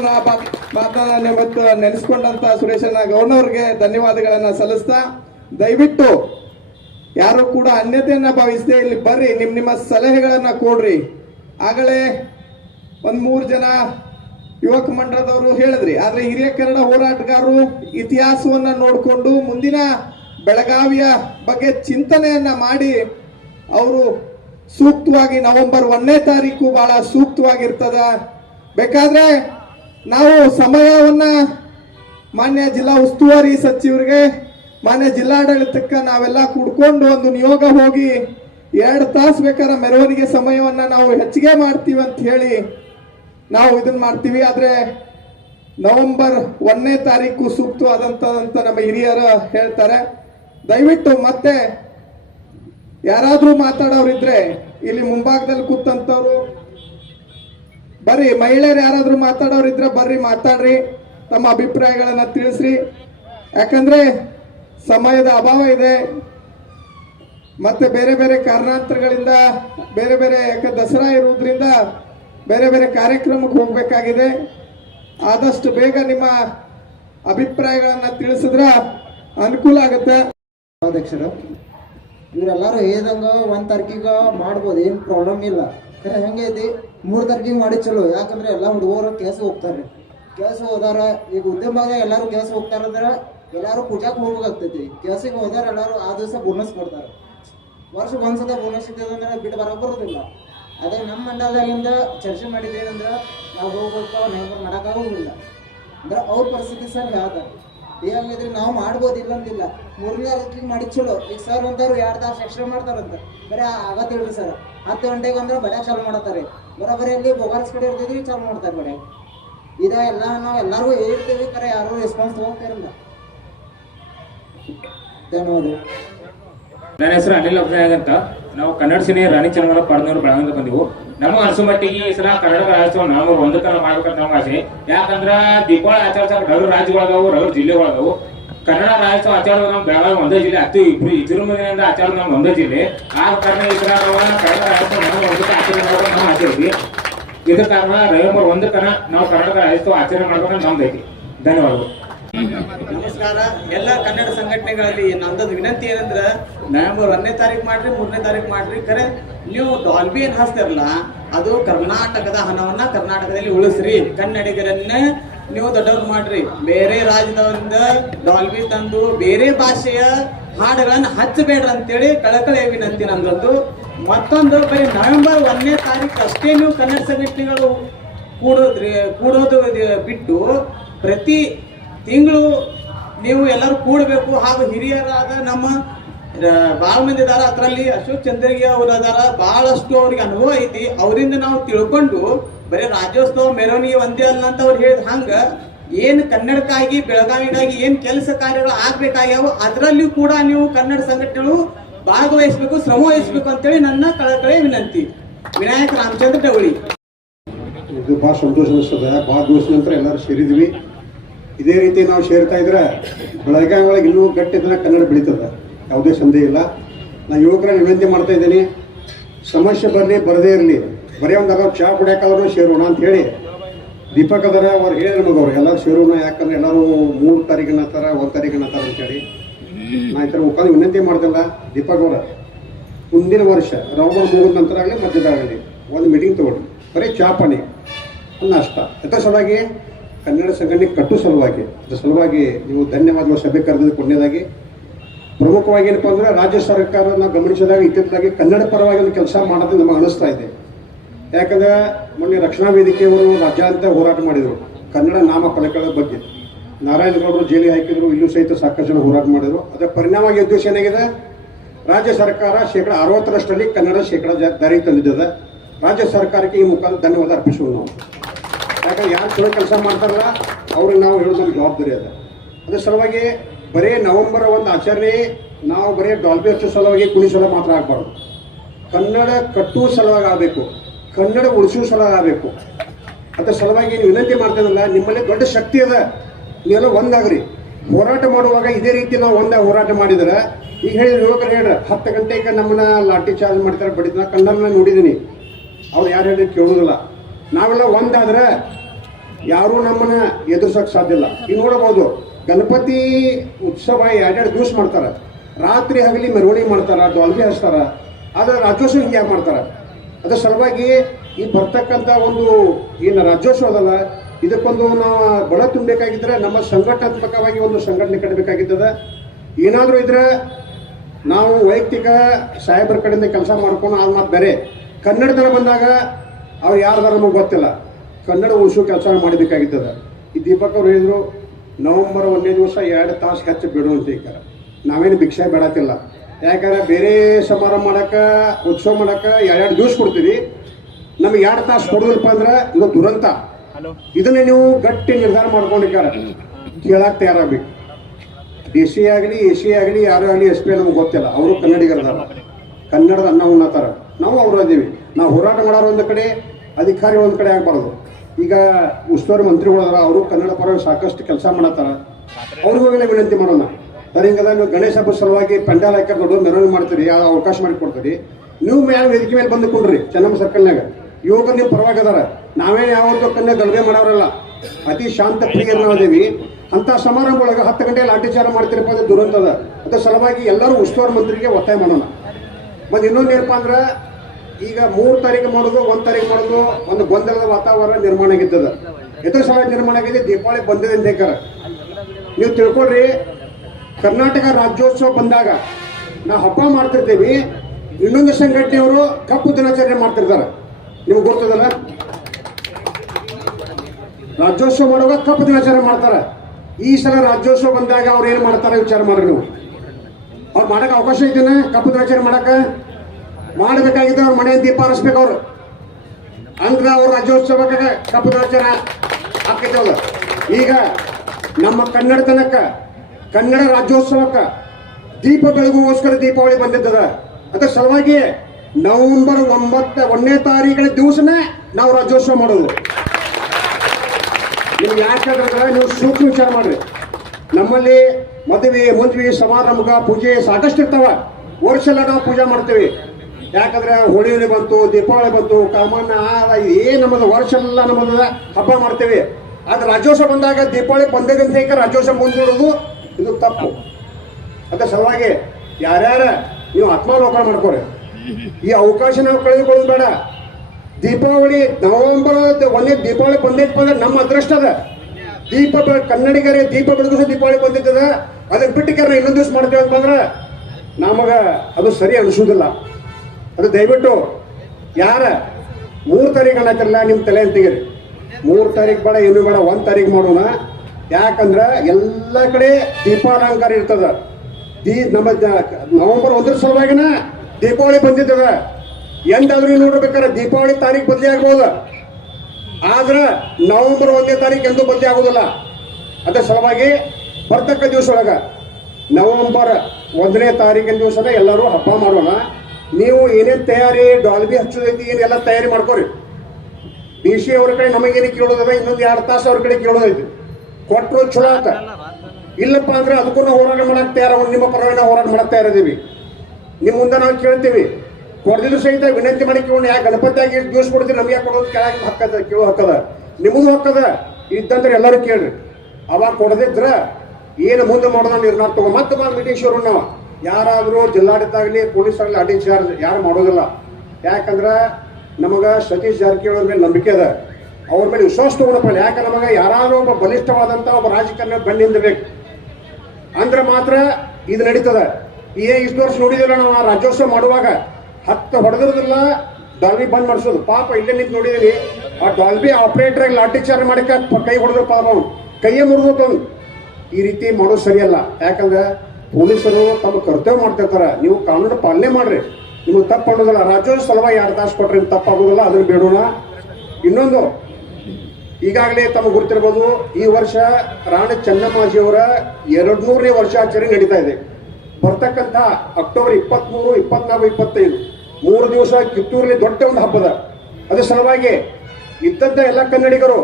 ಮಾತನ್ನ ಇವತ್ತು ನೆನೆಸ್ಕೊಂಡಂತ ಸುರೇಶನ ಗೌಡವ್ರಿಗೆ ಧನ್ಯವಾದಗಳನ್ನ ಸಲ್ಲಿಸ್ತಾ ದಯವಿಟ್ಟು ಯಾರು ಕೂಡ ಅನ್ಯತೆಯನ್ನ ಭಾವಿಸದೆ ಇಲ್ಲಿ ಬರ್ರಿ, ನಿಮ್ ನಿಮ್ಮ ಸಲಹೆಗಳನ್ನ ಕೊಡ್ರಿ. ಆಗಲೇ ಒಂದ್ ಮೂರು ಜನ ಯುವಕ ಮಂಡಲದವರು ಹೇಳಿದ್ರಿ, ಆದ್ರೆ ಹಿರಿಯ ಕನ್ನಡ ಹೋರಾಟಗಾರರು ಇತಿಹಾಸವನ್ನ ನೋಡಿಕೊಂಡು ಮುಂದಿನ ಬೆಳಗಾವಿಯ ಬಗ್ಗೆ ಚಿಂತನೆಯನ್ನ ಮಾಡಿ ಅವರು ಸೂಕ್ತವಾಗಿ ನವೆಂಬರ್ ಒಂದನೇ ತಾರೀಕು ಬಹಳ ಸೂಕ್ತವಾಗಿರ್ತದ. ಬೇಕಾದ್ರೆ ನಾವು ಸಮಯವನ್ನ ಮಾನ್ಯ ಜಿಲ್ಲಾ ಉಸ್ತುವಾರಿ ಸಚಿವರಿಗೆ, ಮಾನ್ಯ ಜಿಲ್ಲಾಡಳಿತಕ್ಕೆ ನಾವೆಲ್ಲ ಕೂಡ್ಕೊಂಡು ಒಂದು ನಿಯೋಗ ಹೋಗಿ ಎರಡು ತಾಸು ಬೇಕಾದ್ರೆ ಮೆರವಣಿಗೆ ಸಮಯವನ್ನ ನಾವು ಹೆಚ್ಚಿಗೆ ಮಾಡ್ತೀವಿ ಅಂತ ಹೇಳಿ ನಾವು ಇದನ್ನ ಮಾಡ್ತೀವಿ, ಆದ್ರೆ ನವೆಂಬರ್ ಒಂದನೇ ತಾರೀಕು ಸೂಕ್ತವಾದಂತದಂತ ನಮ್ಮ ಹಿರಿಯರು ಹೇಳ್ತಾರೆ. ದಯವಿಟ್ಟು ಮತ್ತೆ ಯಾರಾದ್ರೂ ಮಾತಾಡೋರಿದ್ರೆ ಇಲ್ಲಿ ಮುಂಭಾಗದಲ್ಲಿ ಕೂತಂತವ್ರು, ಬರ್ರಿ. ಮಹಿಳೆಯರು ಯಾರಾದ್ರೂ ಮಾತಾಡೋರಿದ್ರೆ ಬರ್ರಿ, ಮಾತಾಡ್ರಿ. ತಮ್ಮ ಅಭಿಪ್ರಾಯಗಳನ್ನ ತಿಳಿಸ್ರಿ. ಯಾಕಂದ್ರೆ ಸಮಯದ ಅಭಾವ ಇದೆ. ಮತ್ತೆ ಬೇರೆ ಬೇರೆ ಕಾರಣಾಂತರಗಳಿಂದ, ಬೇರೆ ಬೇರೆ ಯಾಕೆ ದಸರಾ ಇರುವುದರಿಂದ ಬೇರೆ ಬೇರೆ ಕಾರ್ಯಕ್ರಮಕ್ಕೆ ಹೋಗಬೇಕಾಗಿದೆ. ಆದಷ್ಟು ಬೇಗ ನಿಮ್ಮ ಅಭಿಪ್ರಾಯಗಳನ್ನ ತಿಳಿಸಿದ್ರೆ ಅನುಕೂಲ ಆಗುತ್ತೆ. ಅಧ್ಯಕ್ಷರು ಇವರೆಲ್ಲರೂ ಹೇಳ್ದಂಗ ಒಂದ್ ತಾರೀಕಿಗೆ ಮಾಡ್ಬೋದು, ಏನು ಪ್ರಾಬ್ಲಮ್ ಇಲ್ಲ. ಖರೆ ಹೆಂಗೆ ಐತಿ? ಮೂರು ತಾರೀಕಿಗೆ ಮಾಡಿ ಚಲೋ, ಯಾಕಂದ್ರೆ ಎಲ್ಲ ಹುಡುಗರು ಕೆಲಸ ಹೋಗ್ತಾರೆ. ಕೆಲಸ ಹೋದಾರ, ಈಗ ಉದ್ಯಮದಾಗ ಎಲ್ಲಾರು ಕೆಲಸ ಹೋಗ್ತಾರ ಅಂದ್ರ ಎಲ್ಲಾರು ಪೂಜಾಕ್ ಹೋಗ್ಬೇಕಾಗ್ತೈತಿ. ಕೆಲಸಕ್ಕೆ ಹೋದಾರ ಎಲ್ಲರೂ ಆ ದಿವಸ ಬೋನಸ್ ಕೊಡ್ತಾರ. ವರ್ಷಕ್ಕೆ ಒಂದ್ಸತ ಬೋನಸ್ ಇದ್ದದಂದ್ರೆ ಬಿಟ್ಟು ಬರೋಕೆ ಬರೋದಿಲ್ಲ. ಅದೇ ನಮ್ಮ ಮಂಡಲದಾಗಿಂದ ಚರ್ಚೆ ಮಾಡಿದ್ದೇನಂದ್ರ ನಾವು ಹೋಗ್ಬೇಕು ಅವ್ರು ನೆನಪು ಮಾಡೋಕ್ಕಾಗೋದಿಲ್ಲ ಅಂದ್ರೆ ಅವ್ರ ಪರಿಸ್ಥಿತಿ ಸರ್ ಹೇಳ್ತಾರೆ ಏನಾಗಿದ್ರೆ ನಾವು ಮಾಡ್ಬೋದಿಲ್ಲ ಅಂತಿಲ್ಲ ಮೂರನೇ ರೀತಿ ಮಾಡಿ ಚಲೋ. ಈಗ ಸರ್ ಅಂತಾರು ಎರಡು ತಾಸು ಎಕ್ಸ್ಟ್ರಾ ಮಾಡ್ತಾರಂತ. ಬರೀ ಆಗತ್ತೆ ಹೇಳ್ರಿ ಸರ್. ಹತ್ತು ಗಂಟೆಗೆ ಅಂದ್ರೆ ಬಡ್ಯಾಗ ಚಾಲು ಮಾಡತ್ತಾರೆ. ಬರೋಬ್ಬರಿ ಅಲ್ಲಿ ಬೊಗಾರ್ಸ್ ಕಡೆ ಇರ್ತಿದ್ವಿ, ಚಾಲು ಮಾಡ್ತಾರೆ ಬಡ ಇದ ಎಲ್ಲ ನಾವು ಎಲ್ಲರಿಗೂ ಹೇಳ್ತೀವಿ ಕರೆ ಯಾರು ರೆಸ್ಪಾನ್ಸ್ ತಗೋತಾರಿಲ್ಲ ಧನ್ಯವಾದ ನನ್ನ ಹೆಸರು ಅನಿಲ್ ಅಬ್ಜಾಯ್ ಅಂತ. ನಾವು ಕನ್ನಡ ಸಿನಿ ರಾಣಿ ಚನ್ನಮರ ಪಡೆದವರು ಬೆಳಗಾವಿಂದ ಬಂದಿವು. ನಮ್ಮ ಅನಿಸು ಮಟ್ಟಿಗೆ ಈ ಸಲ ಕನ್ನಡ ರಾಜ್ಯೋತ್ಸವ ನಾವು ಒಂದಕ್ಕನ ಮಾಡ್ಬೇಕಂತ ನಮ್ಮ ಆಸೆ. ಯಾಕಂದ್ರ ದೀಪಾವಳಿ ಆಚರಿಸಕ್ ರವರು ರಾಜ್ಯಗಳಾದವು ರವರು ಜಿಲ್ಲೆಗಳಾದವು. ಕನ್ನಡ ರಾಜ್ಯೋತ್ಸವ ಆಚಾರ ನಮ್ಮ ಬೆಳಗಾವಿ ಒಂದೇ ಜಿಲ್ಲೆ, ಅತಿ ಇಬ್ರು ಇದ್ರ ಆಚರಣೆ ಆಚಾರ ನಮ್ಮ ಒಂದೇ ಜಿಲ್ಲೆ. ಆ ಕಾರಣ ಈ ಸಲ ನಾವು ಕನ್ನಡ ರಾಜ್ಯೋತ್ಸವ ನಾವು ಒಂದಕ್ಕೆ ಆಚರಣೆ ಮಾಡ್ಬೇಕು ನಮ್ಮ ಆಚರಿಸಿ ಇದ್ರ ಕಾರಣ ನವೆಂಬರ್ ಒಂದಕ್ಕನ ನಾವು ಕನ್ನಡ ರಾಜ್ಯೋತ್ಸವ ಆಚರಣೆ ಮಾಡ್ಬೇಕಂತ ನಮ್ದೈತಿ ಧನ್ಯವಾದಗಳು. ನಮಸ್ಕಾರ. ಎಲ್ಲ ಕನ್ನಡ ಸಂಘಟನೆಗಳಲ್ಲಿ ನಂದೊಂದು ವಿನಂತಿ ಏನಂದ್ರೆ, ನವೆಂಬರ್ ಒಂದನೇ ತಾರೀಕು ಮಾಡ್ರಿ, ಮೂರನೇ ತಾರೀಕು ಮಾಡ್ರಿ. ಖರೆ ನೀವು ಡಾಲ್ಬಿ ಏನ್ ಹಾಸ್ತಿರಲ್ಲ, ಅದು ಕರ್ನಾಟಕದ ಹಣವನ್ನ ಕರ್ನಾಟಕದಲ್ಲಿ ಉಳಿಸ್ರಿ. ಕನ್ನಡಿಗರನ್ನ ನೀವು ದೊಡ್ಡವ್ರು ಮಾಡ್ರಿ. ಬೇರೆ ರಾಜ್ಯದವರಿಂದ ಡಾಲ್ಬಿ ತಂದು ಬೇರೆ ಭಾಷೆಯ ಹಾಡುಗಳನ್ನ ಹಚ್ಚಬೇಡ್ರಿ ಅಂತೇಳಿ ಕಳಕಳಿಯ ವಿನಂತಿ ನಮ್ದೊಂದು ಮತ್ತೊಂದು, ಬರೀ ನವೆಂಬರ್ ಒಂದನೇ ತಾರೀಕು ಅಷ್ಟೇ ನೀವು ಕನ್ನಡ ಸಂಘಟನೆಗಳು ಕೂಡೋದ್ರಿ ಕೂಡೋದು ಬಿಟ್ಟು ಪ್ರತಿ ತಿಂಗಳು ನೀವು ಎಲ್ಲರೂ ಕೂಡಬೇಕು. ಹಾಗೂ ಹಿರಿಯರಾದ ನಮ್ಮ ಭಾಳ ಮಂದಿ ಇದಾರ ಅದರಲ್ಲಿ ಅಶೋಕ್ ಚಂದ್ರಗಿ ಅವರು ಅದಾರ ಬಹಳಷ್ಟು ಅವ್ರಿಗೆ ಅನುಭವ ಐತಿ. ಅವರಿಂದ ನಾವು ತಿಳ್ಕೊಂಡು ಬರೀ ರಾಜ್ಯೋತ್ಸವ ಮೆರವಣಿಗೆ ಒಂದೇ ಅಲ್ಲ ಅಂತ ಅವ್ರು ಹೇಳಿದ ಹಂಗೆ ಏನು ಕನ್ನಡಕ್ಕಾಗಿ, ಬೆಳಗಾವಿಗಾಗಿ ಏನು ಕೆಲಸ ಕಾರ್ಯಗಳು ಆಗ್ಬೇಕಾಗ್ಯಾವ ಅದರಲ್ಲಿಯೂ ಕೂಡ ನೀವು ಕನ್ನಡ ಸಂಘಟನೆಗಳು ಭಾಗವಹಿಸ್ಬೇಕು, ಶ್ರಮ ವಹಿಸ್ಬೇಕು ಅಂತೇಳಿ ನನ್ನ ಕಳಕಳಿ ವಿನಂತಿ. ವಿನಾಯಕ ರಾಮಚಂದ್ರ ಡವಳಿ. ಇದು ಭಾಳ ಸಂತೋಷ ಅನಿಸ್ತದೆ. ಭಾಳ ನಂತರ ಎಲ್ಲರೂ ಸೇರಿದ್ವಿ. ಇದೇ ರೀತಿ ನಾವು ಸೇರ್ತಾ ಇದ್ರೆ ಬೆಳಗಾವಿ ಒಳಗೆ ಇನ್ನೂ ಗಟ್ಟಿದ್ರೆ ಕನ್ನಡ ಬೆಳೀತದೆ. ಯಾವುದೇ ಸಂದೇಹ ಇಲ್ಲ. ನಾನು ಯುವಕರ ವಿನಂತಿ ಮಾಡ್ತಾ ಇದ್ದೀನಿ, ಸಮಸ್ಯೆ ಬರಲಿ, ಬರದೇ ಇರಲಿ, ಬರೀ ಒಂದು ಅರ್ಧ ಚಹಾ ಕುಡಿಯೋಕ್ಕಾದ್ರೂ ಸೇರೋಣ ಅಂತ ಹೇಳಿ ದೀಪಕ್ ಅದರ, ಅವ್ರು ಹೇಳಿದ್ರು ಮಗ ಅವ್ರು, ಎಲ್ಲರೂ ಸೇರೋಣ, ಯಾಕಂದ್ರೆ ಎಲ್ಲರೂ ಮೂರು ತಾರೀಕಿನ ಹತ್ತಾರ ಒಂದು ತಾರೀಕಿನ ಹತ್ತಾರ ಅಂತೇಳಿ ನಾ ಈ ಥರ ಮುಖಾಂತರ ವಿನಂತಿ ಮಾಡ್ದಲ್ಲ ದೀಪಕ್ ಅವರ, ಮುಂದಿನ ವರ್ಷ, ನವೆಂಬರ್ ಮೂರು ನಂತರ ಆಗಲಿ ಮಧ್ಯದಾಗಲಿ ಒಂದು ಮೀಟಿಂಗ್ ತೊಗೊಳ್ಳಿ ಬರೀ ಚಹಾ ಪಾನಿ ಅನ್ನ ಅಷ್ಟ ಸಲುವಾಗಿ? ಕನ್ನಡ ಸಂಘಟನೆ ಕಟ್ಟು ಸಲುವಾಗಿ, ಅದ್ರ ಸಲುವಾಗಿ ನೀವು ಧನ್ಯವಾದಗಳು ಸಭೆ ಕರೆದಿದ್ದು ಕೊನೆಯದಾಗಿ. ಪ್ರಮುಖವಾಗಿ ಏನಪ್ಪ ಅಂದ್ರೆ ರಾಜ್ಯ ಸರ್ಕಾರ ನಾವು ಗಮನಿಸಿದಾಗ ಇತ್ತಿತ್ತಾಗಿ ಕನ್ನಡ ಪರವಾಗಿ ಒಂದು ಕೆಲಸ ಮಾಡೋದು ನಮಗೆ ಅನಿಸ್ತಾ ಇದೆ. ಯಾಕಂದ್ರೆ ಮೊನ್ನೆ ರಕ್ಷಣಾ ವೇದಿಕೆಯವರು ರಾಜ್ಯಾದ್ಯಂತ ಹೋರಾಟ ಮಾಡಿದರು, ಕನ್ನಡ ನಾಮ ಫಲಕಗಳ ಬಗ್ಗೆ ನಾರಾಯಣಗೌಡರು ಜೈಲಿ ಹಾಕಿದ್ರು, ಇಲ್ಲೂ ಸಹಿತ ಸಾಕಷ್ಟು ಜನ ಹೋರಾಟ ಮಾಡಿದರು. ಅದರ ಪರಿಣಾಮವಾಗಿ ಉದ್ದೇಶ ಏನಾಗಿದೆ? ರಾಜ್ಯ ಸರ್ಕಾರ ಶೇಕಡ ಅರವತ್ತರಷ್ಟರಲ್ಲಿ ಕನ್ನಡ ಶೇಕಡ ಜಾರಿಗೆ ತಂದಿದ್ದದ ರಾಜ್ಯ ಸರ್ಕಾರಕ್ಕೆ ಈ ಮುಖಾಂತರ ಧನ್ಯವಾದ ಅರ್ಪಿಸುವ ನಾವು. ಯಾಕಂದ್ರೆ ಯಾರು ಚಲೋ ಕೆಲಸ ಮಾಡ್ತಾರಲ್ಲ, ಅವ್ರಿಗೆ ನಾವು ಹೇಳೋದ್ರಲ್ಲಿ ಜವಾಬ್ದಾರಿ ಅದ. ಅದ್ರ ಸಲುವಾಗಿ ಬರೀ ನವೆಂಬರ್ ಒಂದು ಆಚರಣೆ, ನಾವು ಬರೀ ಡಾಲ್ಬಿ ಹಚ್ಚೋ ಸಲುವಾಗಿ ಕುಣಿಸಲು ಮಾತ್ರ ಆಗಬಾರ್ದು. ಕನ್ನಡ ಕಟ್ಟುವ ಸಲುವಾಗಿ ಆಗಬೇಕು, ಕನ್ನಡ ಉಳಿಸುವ ಸಲುವಾಗಿ ಆಗಬೇಕು. ಅದ್ರ ಸಲುವಾಗಿ ನೀವು ವಿನಂತಿ ಮಾಡ್ತೇನಲ್ಲ ನಿಮ್ಮಲ್ಲಿ ದೊಡ್ಡ ಶಕ್ತಿ ಅದ. ನೀವೆಲ್ಲ ಒಂದಾಗ್ರಿ. ಹೋರಾಟ ಮಾಡುವಾಗ ಇದೇ ರೀತಿ ನಾವು ಒಂದಾಗ ಹೋರಾಟ ಮಾಡಿದ್ರೆ, ಈಗ ಹೇಳಿ ಯುವಕರು ಹೇಳ್ರ, ಹತ್ತು ಗಂಟೆಗೆ ನಮ್ಮನ್ನ ಲಾಠಿ ಚಾರ್ಜ್ ಮಾಡ್ತಾರೆ ಬಡಿದ ಕನ್ನಡನ ನೋಡಿದ್ದೀನಿ ಅವ್ರು ಯಾರು ಹೇಳಿ ಕೇಳೋದಿಲ್ಲ. ನಾವೆಲ್ಲ ಒಂದಾದ್ರೆ ಯಾರೂ ನಮ್ಮನ್ನ ಎದುರಿಸೋಕೆ ಸಾಧ್ಯ ಇಲ್ಲ. ಈಗ ನೋಡಬಹುದು, ಗಣಪತಿ ಉತ್ಸವ ಎರಡೆರಡು ದಿವಸ ಮಾಡ್ತಾರೆ. ರಾತ್ರಿ ಹಗಲಿ ಮೆರವಣಿಗೆ ಮಾಡ್ತಾರ ಡಾಲ್ಬಿ ಹಚ್ತಾರ. ಆದ್ರೆ ರಾಜ್ಯೋತ್ಸವ ಹಿಂಗೆ ಯಾಕೆ ಮಾಡ್ತಾರ? ಅದ್ರ ಸಲುವಾಗಿ ಈ ಬರ್ತಕ್ಕಂಥ ಒಂದು ಏನು ರಾಜ್ಯೋತ್ಸವ ಅದಲ್ಲ, ಇದಕ್ಕೊಂದು ನಾವು ಬಳ ತುಂಬಬೇಕಾಗಿದ್ರೆ ನಮ್ಮ ಸಂಘಟನಾತ್ಮಕವಾಗಿ ಒಂದು ಸಂಘಟನೆ ಕಟ್ಟಬೇಕಾಗಿದ್ದದ. ಏನಾದರೂ ಇದ್ರೆ ನಾವು ವೈಯಕ್ತಿಕ ಸಾಹೇಬರ ಕಡೆಯಿಂದ ಕೆಲಸ ಮಾಡ್ಕೊಂಡು ಅದು ಮಾತು ಬೇರೆ. ಕನ್ನಡದನ ಬಂದಾಗ ಅವ್ರು ಯಾರ್ದಾರ ನಮಗೆ ಗೊತ್ತಿಲ್ಲ. ಕನ್ನಡ ಉಳಿಸೋ ಕೆಲಸ ಮಾಡಬೇಕಾಗಿದ್ದದ ಈ ದೀಪಕ್ ಅವ್ರು ಹೇಳಿದ್ರು ನವೆಂಬರ್ ಒಂದನೇ ದಿವಸ ಎರಡು ತಾಸು ಹೆಚ್ಚು ಬಿಡು ಅಂತ ಈಗ ನಾವೇನು ಭಿಕ್ಷೆ ಬೇಡತ್ತಿಲ್ಲ ಯಾಕಂದ್ರೆ ಬೇರೆ ಸಮಾರಂಭ ಮಾಡಕ್ಕೆ ಉತ್ಸವ ಮಾಡಕ್ಕೆ ಎರಡು ದಿವಸ ಕೊಡ್ತೀವಿ. ನಮ್ಗೆ ಎರಡು ತಾಸು ಕೊಡೋದಿಲ್ಲಪ್ಪ ಅಂದ್ರೆ ಇದು ದುರಂತ. ಇದನ್ನ ನೀವು ಗಟ್ಟಿ ನಿರ್ಧಾರ ಮಾಡ್ಕೊಂಡಿದ್ದಾರೆ ಕೇಳಕ್ಕೆ ತಯಾರಾಗಬೇಕು. ಡಿ ಸಿ ಆಗಲಿ ಎ ಸಿ ಆಗಲಿ ಯಾರು ಆಗಲಿ ಎಸ್ ಪಿ ನಮ್ಗೆ ಗೊತ್ತಿಲ್ಲ. ಅವರು ಕನ್ನಡಿಗರದಾರ ಕನ್ನಡದ ಅನ್ನ ಉಣ್ಣತಾರ. ನಾವು ಅವ್ರು ಅದೀವಿ. ನಾವು ಹೋರಾಟ ಮಾಡೋರು ಒಂದು ಕಡೆ ಅಧಿಕಾರಿ ಒಂದು ಕಡೆ ಆಗಬಾರ್ದು. ಈಗ ಉಸ್ತುವಾರಿ ಮಂತ್ರಿಗಳು ಅದಾರ, ಅವರು ಕನ್ನಡ ಪರ ಸಾಕಷ್ಟು ಕೆಲಸ ಮಾಡತ್ತಾರ. ಅವ್ರಿಗೋಗಲೇ ವಿನಂತಿ ಮಾಡೋಣ. ಸರ್ ಹಿಂಗದ ನೀವು ಗಣೇಶ ಹಬ್ಬ ಸಲುವಾಗಿ ಪೆಂಡಾಲ್ ಹಾಕಿ ದೊಡ್ಡ ಮೆರವಣಿಗೆ ಮಾಡ್ತೀರಿ ಯಾವ ಅವಕಾಶ ಮಾಡಿ ಕೊಡ್ತೀರಿ ನೀವು ಮೇಲೆ ವೇದಿಕೆ ಮೇಲೆ ಬಂದು ಕುಂಡ್ರಿ, ಚೆನ್ನಮ್ಮ ಸರ್ಕಲ್ನಾಗ ಯುವಕರು ನೀವು ಪರವಾಗಿ ಅದಾರ ನಾವೇನು ಯಾವ ಗಲಭೆ ಮಾಡೋರಲ್ಲ. ಅತಿ ಶಾಂತ ಪ್ರಿಯರು ನಾವು ಅಂತ ಸಮಾರಂಭ ಒಳಗೆ ಹತ್ತು ಗಂಟೆ ಲಾಠಿಚಾರ ಮಾಡ್ತಿರಪ್ಪ ಅದು ದುರಂತದ. ಅದ್ರ ಸಲುವಾಗಿ ಎಲ್ಲರೂ ಉಸ್ತುವಾರಿ ಮಂತ್ರಿಗೆ ಒತ್ತಾಯ ಮಾಡೋಣ. ಮತ್ತು ಇನ್ನೊಂದು ಏನಪ್ಪ ಅಂದ್ರೆ ಈಗ ಮೂರು ತಾರೀಕು ಮಾಡೋದು ಒಂದು ತಾರೀಕು ಮಾಡೋದು ಒಂದು ಗೊಂದಲದ ವಾತಾವರಣ ನಿರ್ಮಾಣ ಆಗಿದ್ದದ. ಎದು ಸಲ ನಿರ್ಮಾಣ ಆಗಿದೆ ದೀಪಾವಳಿ ಬಂದಿದೆ ಅಂತ ಹೇಳ್ತಾರೆ ನೀವು ತಿಳ್ಕೊಳ್ರಿ, ಕರ್ನಾಟಕ ರಾಜ್ಯೋತ್ಸವ ಬಂದಾಗ ನಾವು ಹಬ್ಬ ಮಾಡ್ತಿರ್ತೀವಿ, ಇನ್ನೊಂದು ಸಂಘಟನೆಯವರು ಕಪ್ಪು ದಿನಾಚರಣೆ ಮಾಡ್ತಿರ್ತಾರೆ. ನಿಮ್ಗೆ ಗೊತ್ತದಲ್ಲ? ರಾಜ್ಯೋತ್ಸವ ಮಾಡುವಾಗ ಕಪ್ಪು ದಿನಾಚರಣೆ ಮಾಡ್ತಾರೆ. ಈ ಸಲ ರಾಜ್ಯೋತ್ಸವ ಬಂದಾಗ ಅವ್ರು ಏನು ಮಾಡ್ತಾರೆ ವಿಚಾರ ಮಾಡ್ರಿ ನೀವು. ಅವ್ರು ಮಾಡಕ್ಕೆ ಅವಕಾಶ ಇದೆಯಾ ಕಪ್ಪು ದಿನಾಚರಣೆ ಮಾಡಕ್ಕೆ? ಮಾಡಬೇಕಾಗಿದ್ದ ಅವ್ರ ಮನೆಯಿಂದ ದೀಪ ಹರಿಸ್ಬೇಕು ಅವ್ರು. ಅಂದ್ರೆ ಅವ್ರ ಕಪ್ಪು ದಿನಾಚರಣೆ ಆಕೈತೆ ಈಗ ನಮ್ಮ ಕನ್ನಡತನಕ್ಕ ಕನ್ನಡ ರಾಜ್ಯೋತ್ಸವಕ್ಕ ದೀಪ ಬೆಳಗುಗೋಸ್ಕರ ದೀಪಾವಳಿ ಬಂದಿದ್ದದ. ಅದರ ಸಲುವಾಗಿ ನವೆಂಬರ್ ಒಂಬತ್ತ, ಒಂದನೇ ತಾರೀಕಿನ ದಿವಸನೇ ನಾವು ರಾಜ್ಯೋತ್ಸವ ಮಾಡೋದು. ನೀವು ಯಾಕಂದ್ರೆ ನೀವು ಸೂಕ್ಷ್ಮ ವಿಚಾರ ಮಾಡ್ರಿ. ನಮ್ಮಲ್ಲಿ ಮದುವೆ, ಮುಂದ್ವಿ, ಸಮಾರಂಭ, ಪೂಜೆ ಸಾಕಷ್ಟು ಇರ್ತಾವ ವರ್ಷ ನಾವು ಪೂಜೆ ಮಾಡ್ತೀವಿ. ಯಾಕಂದ್ರೆ ಹೋಳಿ ಬಂತು, ದೀಪಾವಳಿ ಬಂತು, ಕಾಮಣ್ಣ ಏ ನಮ್ಮದು ವರ್ಷ ಎಲ್ಲ ನಮ್ಮದ ಹಬ್ಬ ಮಾಡ್ತೇವೆ. ಆದ್ರೆ ರಾಜ್ಯೋತ್ಸವ ಬಂದಾಗ ದೀಪಾವಳಿ ಹೇಳಿ ರಾಜ್ಯೋತ್ಸವ ಮುಂದೂಡೋದು ಇದು ತಪ್ಪು. ಅದ್ರ ಸಲುವಾಗಿ ಯಾರ್ಯಾರ ನೀವು ಆತ್ಮಾವಲೋಕನ ಮಾಡ್ಕೋರಿ ಈ ಅವಕಾಶ ನಾವು ಕಳೆದುಕೊಳ್ಳೋದು ಬೇಡ. ದೀಪಾವಳಿ ನವೆಂಬರ್ ಒಂದೇ ದೀಪಾವಳಿ ಬಂದೈತೆ ಅಂದ್ರೆ ನಮ್ಮ ಅದೃಷ್ಟ ಅದ. ದೀಪ ಕನ್ನಡಿಗರೇ ದೀಪ ಬೆಳಗಿಸೋ ದೀಪಾವಳಿ ಬಂದಿದ್ದದ ಅದನ್ನ ಬಿಟ್ಟಿಗೆ ಇನ್ನೊಂದು ದಿವಸ ಮಾಡ್ತೇವೆ ಅಂತಂದ್ರೆ ನಮಗ ಅದು ಸರಿ ಅನಿಸೋದಿಲ್ಲ. ಅದು ದಯವಿಟ್ಟು ಯಾರ ಮೂರು ತಾರೀಕು ಅನ್ನತ್ತಿರಲ್ಲ ನಿಮ್ಮ ತಲೆ ತೆಗೀರಿ. ಮೂರು ತಾರೀಕು ಬೇಡ ಏನು ಬೇಡ, ಒಂದು ತಾರೀಕು ಮಾಡೋಣ. ಯಾಕಂದ್ರೆ ಎಲ್ಲ ಕಡೆ ದೀಪಾಲಂಕಾರ ಇರ್ತದ. ದೀ ನಮ್ಮ ನವೆಂಬರ್ ಒಂದರ ಸಲುವಾಗಿನ ದೀಪಾವಳಿ ಬಂದಿದ್ದದ. ಎಂದಾದ್ರೂ ನೋಡ್ಬೇಕಾದ್ರೆ ದೀಪಾವಳಿ ತಾರೀಕು ಬದಲಿ ಆಗ್ಬೋದು. ಆದ್ರೆ ನವೆಂಬರ್ ಒಂದನೇ ತಾರೀಕು ಎಂದೂ ಬದಲಿ ಆಗೋದಿಲ್ಲ. ಅದರ ಸಲುವಾಗಿ ಬರ್ತಕ್ಕ ದಿವಸ ಒಳಗ ನವೆಂಬರ್ ಒಂದನೇ ತಾರೀಕಿನ ದಿವಸದ ಎಲ್ಲರೂ ಹಬ್ಬ ಮಾಡೋಣ. ನೀವು ಏನೇನು ತಯಾರಿ ಡಾಲ್ಬಿ ಹಚ್ಚೋದೈತಿ, ಏನೆಲ್ಲ ತಯಾರಿ ಮಾಡ್ಕೋರಿ. ಡಿ ಸಿ ಅವ್ರ ಕಡೆ ನಮಗೇನು ಕೇಳೋದದ ಇನ್ನೊಂದು ಎರಡು ತಾಸು ಅವ್ರ ಕಡೆ ಕೇಳೋದೈತಿ. ಕೊಟ್ಟರು ಚಲೋ ಆತ. ಇಲ್ಲಪ್ಪ ಅಂದ್ರೆ ಅದಕ್ಕೂ ನಾವು ಹೋರಾಟ ಮಾಡಕ್ ತಯಾರ ನಿಮ್ಮ ಪರವಾಗಿ ನಾವು ಹೋರಾಟ ಮಾಡಕ್ ತಯಾರಿದ್ದೀವಿ ನಿಮ್ಮ ಮುಂದೆ ನಾವು ಕೇಳ್ತೀವಿ. ಕೊಡ್ದಿದ್ರು ಸಹಿತ ವಿನಂತಿ ಮಾಡಿ ಕೇಳೋಣ, ಯಾಕೆ ಗಣಪತಿಯಾಗಿ ಎಷ್ಟು ದಿವಸ ಕೊಡ್ತೀವಿ ನಮ್ಗೆ ಕೊಡೋದು, ಕೆಳಗೆ ಹಕ್ಕದ ಕೇಳೋ ಹಕ್ಕದ ನಿಮಗೂ ಹಕ್ಕದ ಇದ್ದಂದ್ರೆ ಎಲ್ಲರೂ ಕೇಳ್ರಿ. ಅವಾಗ ಕೊಡದಿದ್ರ, ಏನು ಮುಂದೆ ಮಾಡೋದ ನಿರ್ಣಯ ತಗೋ. ಮತ್ತೆ ಬಂದು ಬ್ರಿಟಿಷರು ನಾವು. ಯಾರಾದರೂ ಜಿಲ್ಲಾಡಳಿತ ಆಗಲಿ, ಪೊಲೀಸ್ ಆಗಲಿ ಚಾರ್ಜ್ ಯಾರು ಮಾಡೋದಿಲ್ಲ. ಯಾಕಂದ್ರೆ ನಮಗೆ ಸತೀಶ್ ಜಾರಕಿಹೊಳಿ ಮೇಲೆ ನಂಬಿಕೆ ಅದ. ಅವ್ರ ಮೇಲೆ ವಿಶ್ವಾಸ ತಗೊಳಪ್ಪ ಯಾಕೆ ನಮಗೆ ಯಾರಾದರೂ ಒಬ್ಬ ಬಲಿಷ್ಠವಾದಂಥ ಒಬ್ಬ ರಾಜಕಾರಣ ಬೆನ್ನಿಂದಬೇಕು ಅಂದ್ರೆ ಮಾತ್ರ ಇದು ನಡೀತದೆ. ಏ ಇಷ್ಟು ವರ್ಷ ನೋಡಿದಿಲ್ಲ ನಾವು, ಆ ರಾಜ್ಯೋತ್ಸವ ಮಾಡುವಾಗ ಹತ್ತು ಹೊಡೆದಿರೋದಿಲ್ಲ, ಡಾಲ್ಬಿ ಬಂದ್ ಮಾಡಿಸೋದು. ಪಾಪ ಇಲ್ಲೇ ನಿಂತು ನೋಡಿದೀನಿ. ಆ ಡಾಲ್ಬಿ ಆಪರೇಟರ್ ಲಾಠಿ ಚಾರ್ಜ್ ಮಾಡಕ್ಕೆ ಕೈ ಹೊಡೆದ್ರು ಪಾಪ ಅವ್ನು. ಕೈಯೇ ಮುರಿದು ಈ ರೀತಿ ಮಾಡೋದು ಸರಿಯಲ್ಲ. ಯಾಕಂದ್ರೆ ಪೊಲೀಸರು ತಮ್ಮ ಕರ್ತವ್ಯ ಮಾಡ್ತಿರ್ತಾರೆ. ನೀವು ಕಾನೂನು ಪಾಲನೆ ಮಾಡ್ರಿ. ನಿಮಗೆ ತಪ್ಪು ಮಾಡೋದಿಲ್ಲ. ರಾಜ್ಯೋತ್ಸವ ಸಲುವಾಗಿ ಎರಡು ತಾಸು ಕೊಟ್ರೆ ನಿಮ್ಗೆ ತಪ್ಪಾಗೋದಿಲ್ಲ, ಅದನ್ನ ಬೇಡೋಣ. ಇನ್ನೊಂದು, ಈಗಾಗಲೇ ತಮಗೆ ಗುರುತಿರ್ಬೋದು ಈ ವರ್ಷ ರಾಣಿ ಚೆನ್ನಮ್ಮಾಜಿಯವರ ಎರಡು ನೂರನೇ ವರ್ಷಾಚರಣೆ ನಡೀತಾ ಇದೆ. ಬರ್ತಕ್ಕಂಥ ಅಕ್ಟೋಬರ್ ಇಪ್ಪತ್ತ್ಮೂರು ಇಪ್ಪತ್ನಾಲ್ಕು, ಇಪ್ಪತ್ತೈದು, ಮೂರು ದಿವಸ ಕಿತ್ತೂರಲ್ಲಿ ದೊಡ್ಡ ಒಂದು ಹಬ್ಬದ. ಅದ್ರ ಸಲುವಾಗಿ ಇದ್ದಂಥ ಎಲ್ಲ ಕನ್ನಡಿಗರು,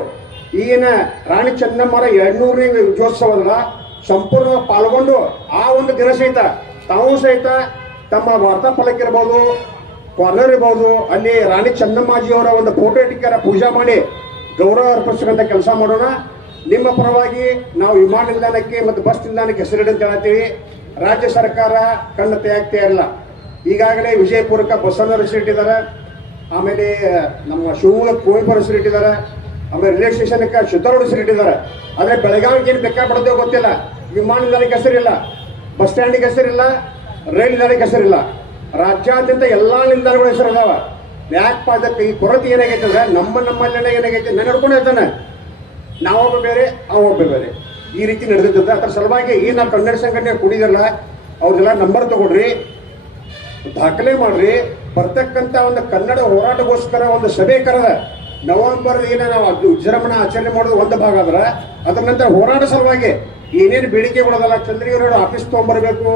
ಈಗಿನ ರಾಣಿ ಚೆನ್ನಮ್ಮರ ಎರಡ್ನೂರನೇ ವಿಜಯೋತ್ಸವದ ಸಂಪೂರ್ಣ ಪಾಲ್ಗೊಂಡು ಆ ಒಂದು ದಿನ ಸಹಿತ, ತಾವು ಸಹಿತ ತಮ್ಮ ವಾರ್ತಾ ಫಲಕ ಇರ್ಬೋದು ಕಾರ್ನರ್ ಇರ್ಬೋದು, ಅಲ್ಲಿ ರಾಣಿ ಚೆನ್ನಮ್ಮಾಜಿಯವರ ಒಂದು ಫೋಟೋ ಇಟ್ಟಿಕ್ಕಾರ ಪೂಜಾ ಮಾಡಿ ಗೌರವ ಅರ್ಪಿಸ್ತಕ್ಕಂಥ ಕೆಲಸ ಮಾಡೋಣ. ನಿಮ್ಮ ಪರವಾಗಿ ನಾವು ವಿಮಾನ ನಿಲ್ದಾಣಕ್ಕೆ ಮತ್ತು ಬಸ್ ನಿಲ್ದಾಣಕ್ಕೆ ಹೆಸರಿಡಿ ಅಂತ ಹೇಳ್ತೀವಿ. ರಾಜ್ಯ ಸರ್ಕಾರ ಕಣ್ಣು ತೆಯಾಗ್ತಾ ಇಲ್ಲ ಈಗಾಗಲೇ ವಿಜಯಪುರಕ್ಕೆ ಬಸ್ಸನ್ನು ಹೆಸರಿಟ್ಟಿದ್ದಾರೆ ಆಮೇಲೆ ನಮ್ಮ ಶಿವಮೊಗ್ಗ ಕುವೆಂಪು ಹೆಸರಿಟ್ಟಿದ್ದಾರೆ ಆಮೇಲೆ ರೈಲ್ವೆ ಸ್ಟೇಷನ್ಗೆ ಶುದ್ಧರೋಡ್ ಹೆಸರಿಟ್ಟಿದ್ದಾರೆ ಆದರೆ ಬೆಳಗಾವಿಗೆ ಏನು ಬೇಕಾಗ್ಬಿಡೋದೇ ಗೊತ್ತಿಲ್ಲ. ವಿಮಾನ ನಿಲ್ದಾಣಕ್ಕೆ ಹೆಸರಿಲ್ಲ ಬಸ್ ಸ್ಟ್ಯಾಂಡಿಗೆ ಹೆಸರಿಲ್ಲ ರೈಲ್ ನಿಲ್ದಾಣಕ್ಕೆ ಹೆಸರಿಲ್ಲ ರಾಜ್ಯಾದ್ಯಂತ ಎಲ್ಲ ನಿಲ್ದಾಣಗಳು ಹೆಸರು ಅದಾವ ಯಾಕಪ್ಪ ಅದಕ್ಕೆ ಈ ಕೊರತೆ ಏನಾಗೈತೆ ಅಂದ್ರೆ ನಮ್ಮ ನಮ್ಮಲ್ಲೇ ಏನಾಗೈತೆ ನಾನು ಹಿಡ್ಕೊಂಡು ಹೇಳ್ತಾನೆ ನಾವೊಬ್ಬ ಬೇರೆ ಅವೊಬ್ಬ ಬೇರೆ. ಈ ರೀತಿ ನಡೆದಿದ್ದಂತೆ ಅದ್ರ ಸಲುವಾಗಿ ಈ ನಾವು ಕನ್ನಡ ಸಂಘಟನೆ ಕೂಡಿದಿರಲ್ಲ, ಅವ್ರಿಗೆಲ್ಲ ನಂಬರ್ ತಗೊಳ್ರಿ ದಾಖಲೆ ಮಾಡ್ರಿ. ಬರ್ತಕ್ಕಂತ ಒಂದು ಕನ್ನಡ ಹೋರಾಟಗೋಸ್ಕರ ಒಂದು ಸಭೆ ಕರೆದ. ನವೆಂಬರ್ ಏನ ನಾವು ಅದು ವಿಜೃಂಭಣ ಆಚರಣೆ ಮಾಡೋದು ಒಂದು ಭಾಗ ಆದ್ರೆ, ಅದ್ರ ನಂತರ ಹೋರಾಟ ಸಲುವಾಗಿ ಏನೇನು ಬೇಡಿಕೆಗಳದಲ್ಲ ಚಂದ್ರಗಿರಿ ಆಫೀಸ್ ತೊಗೊಂಬರ್ಬೇಕು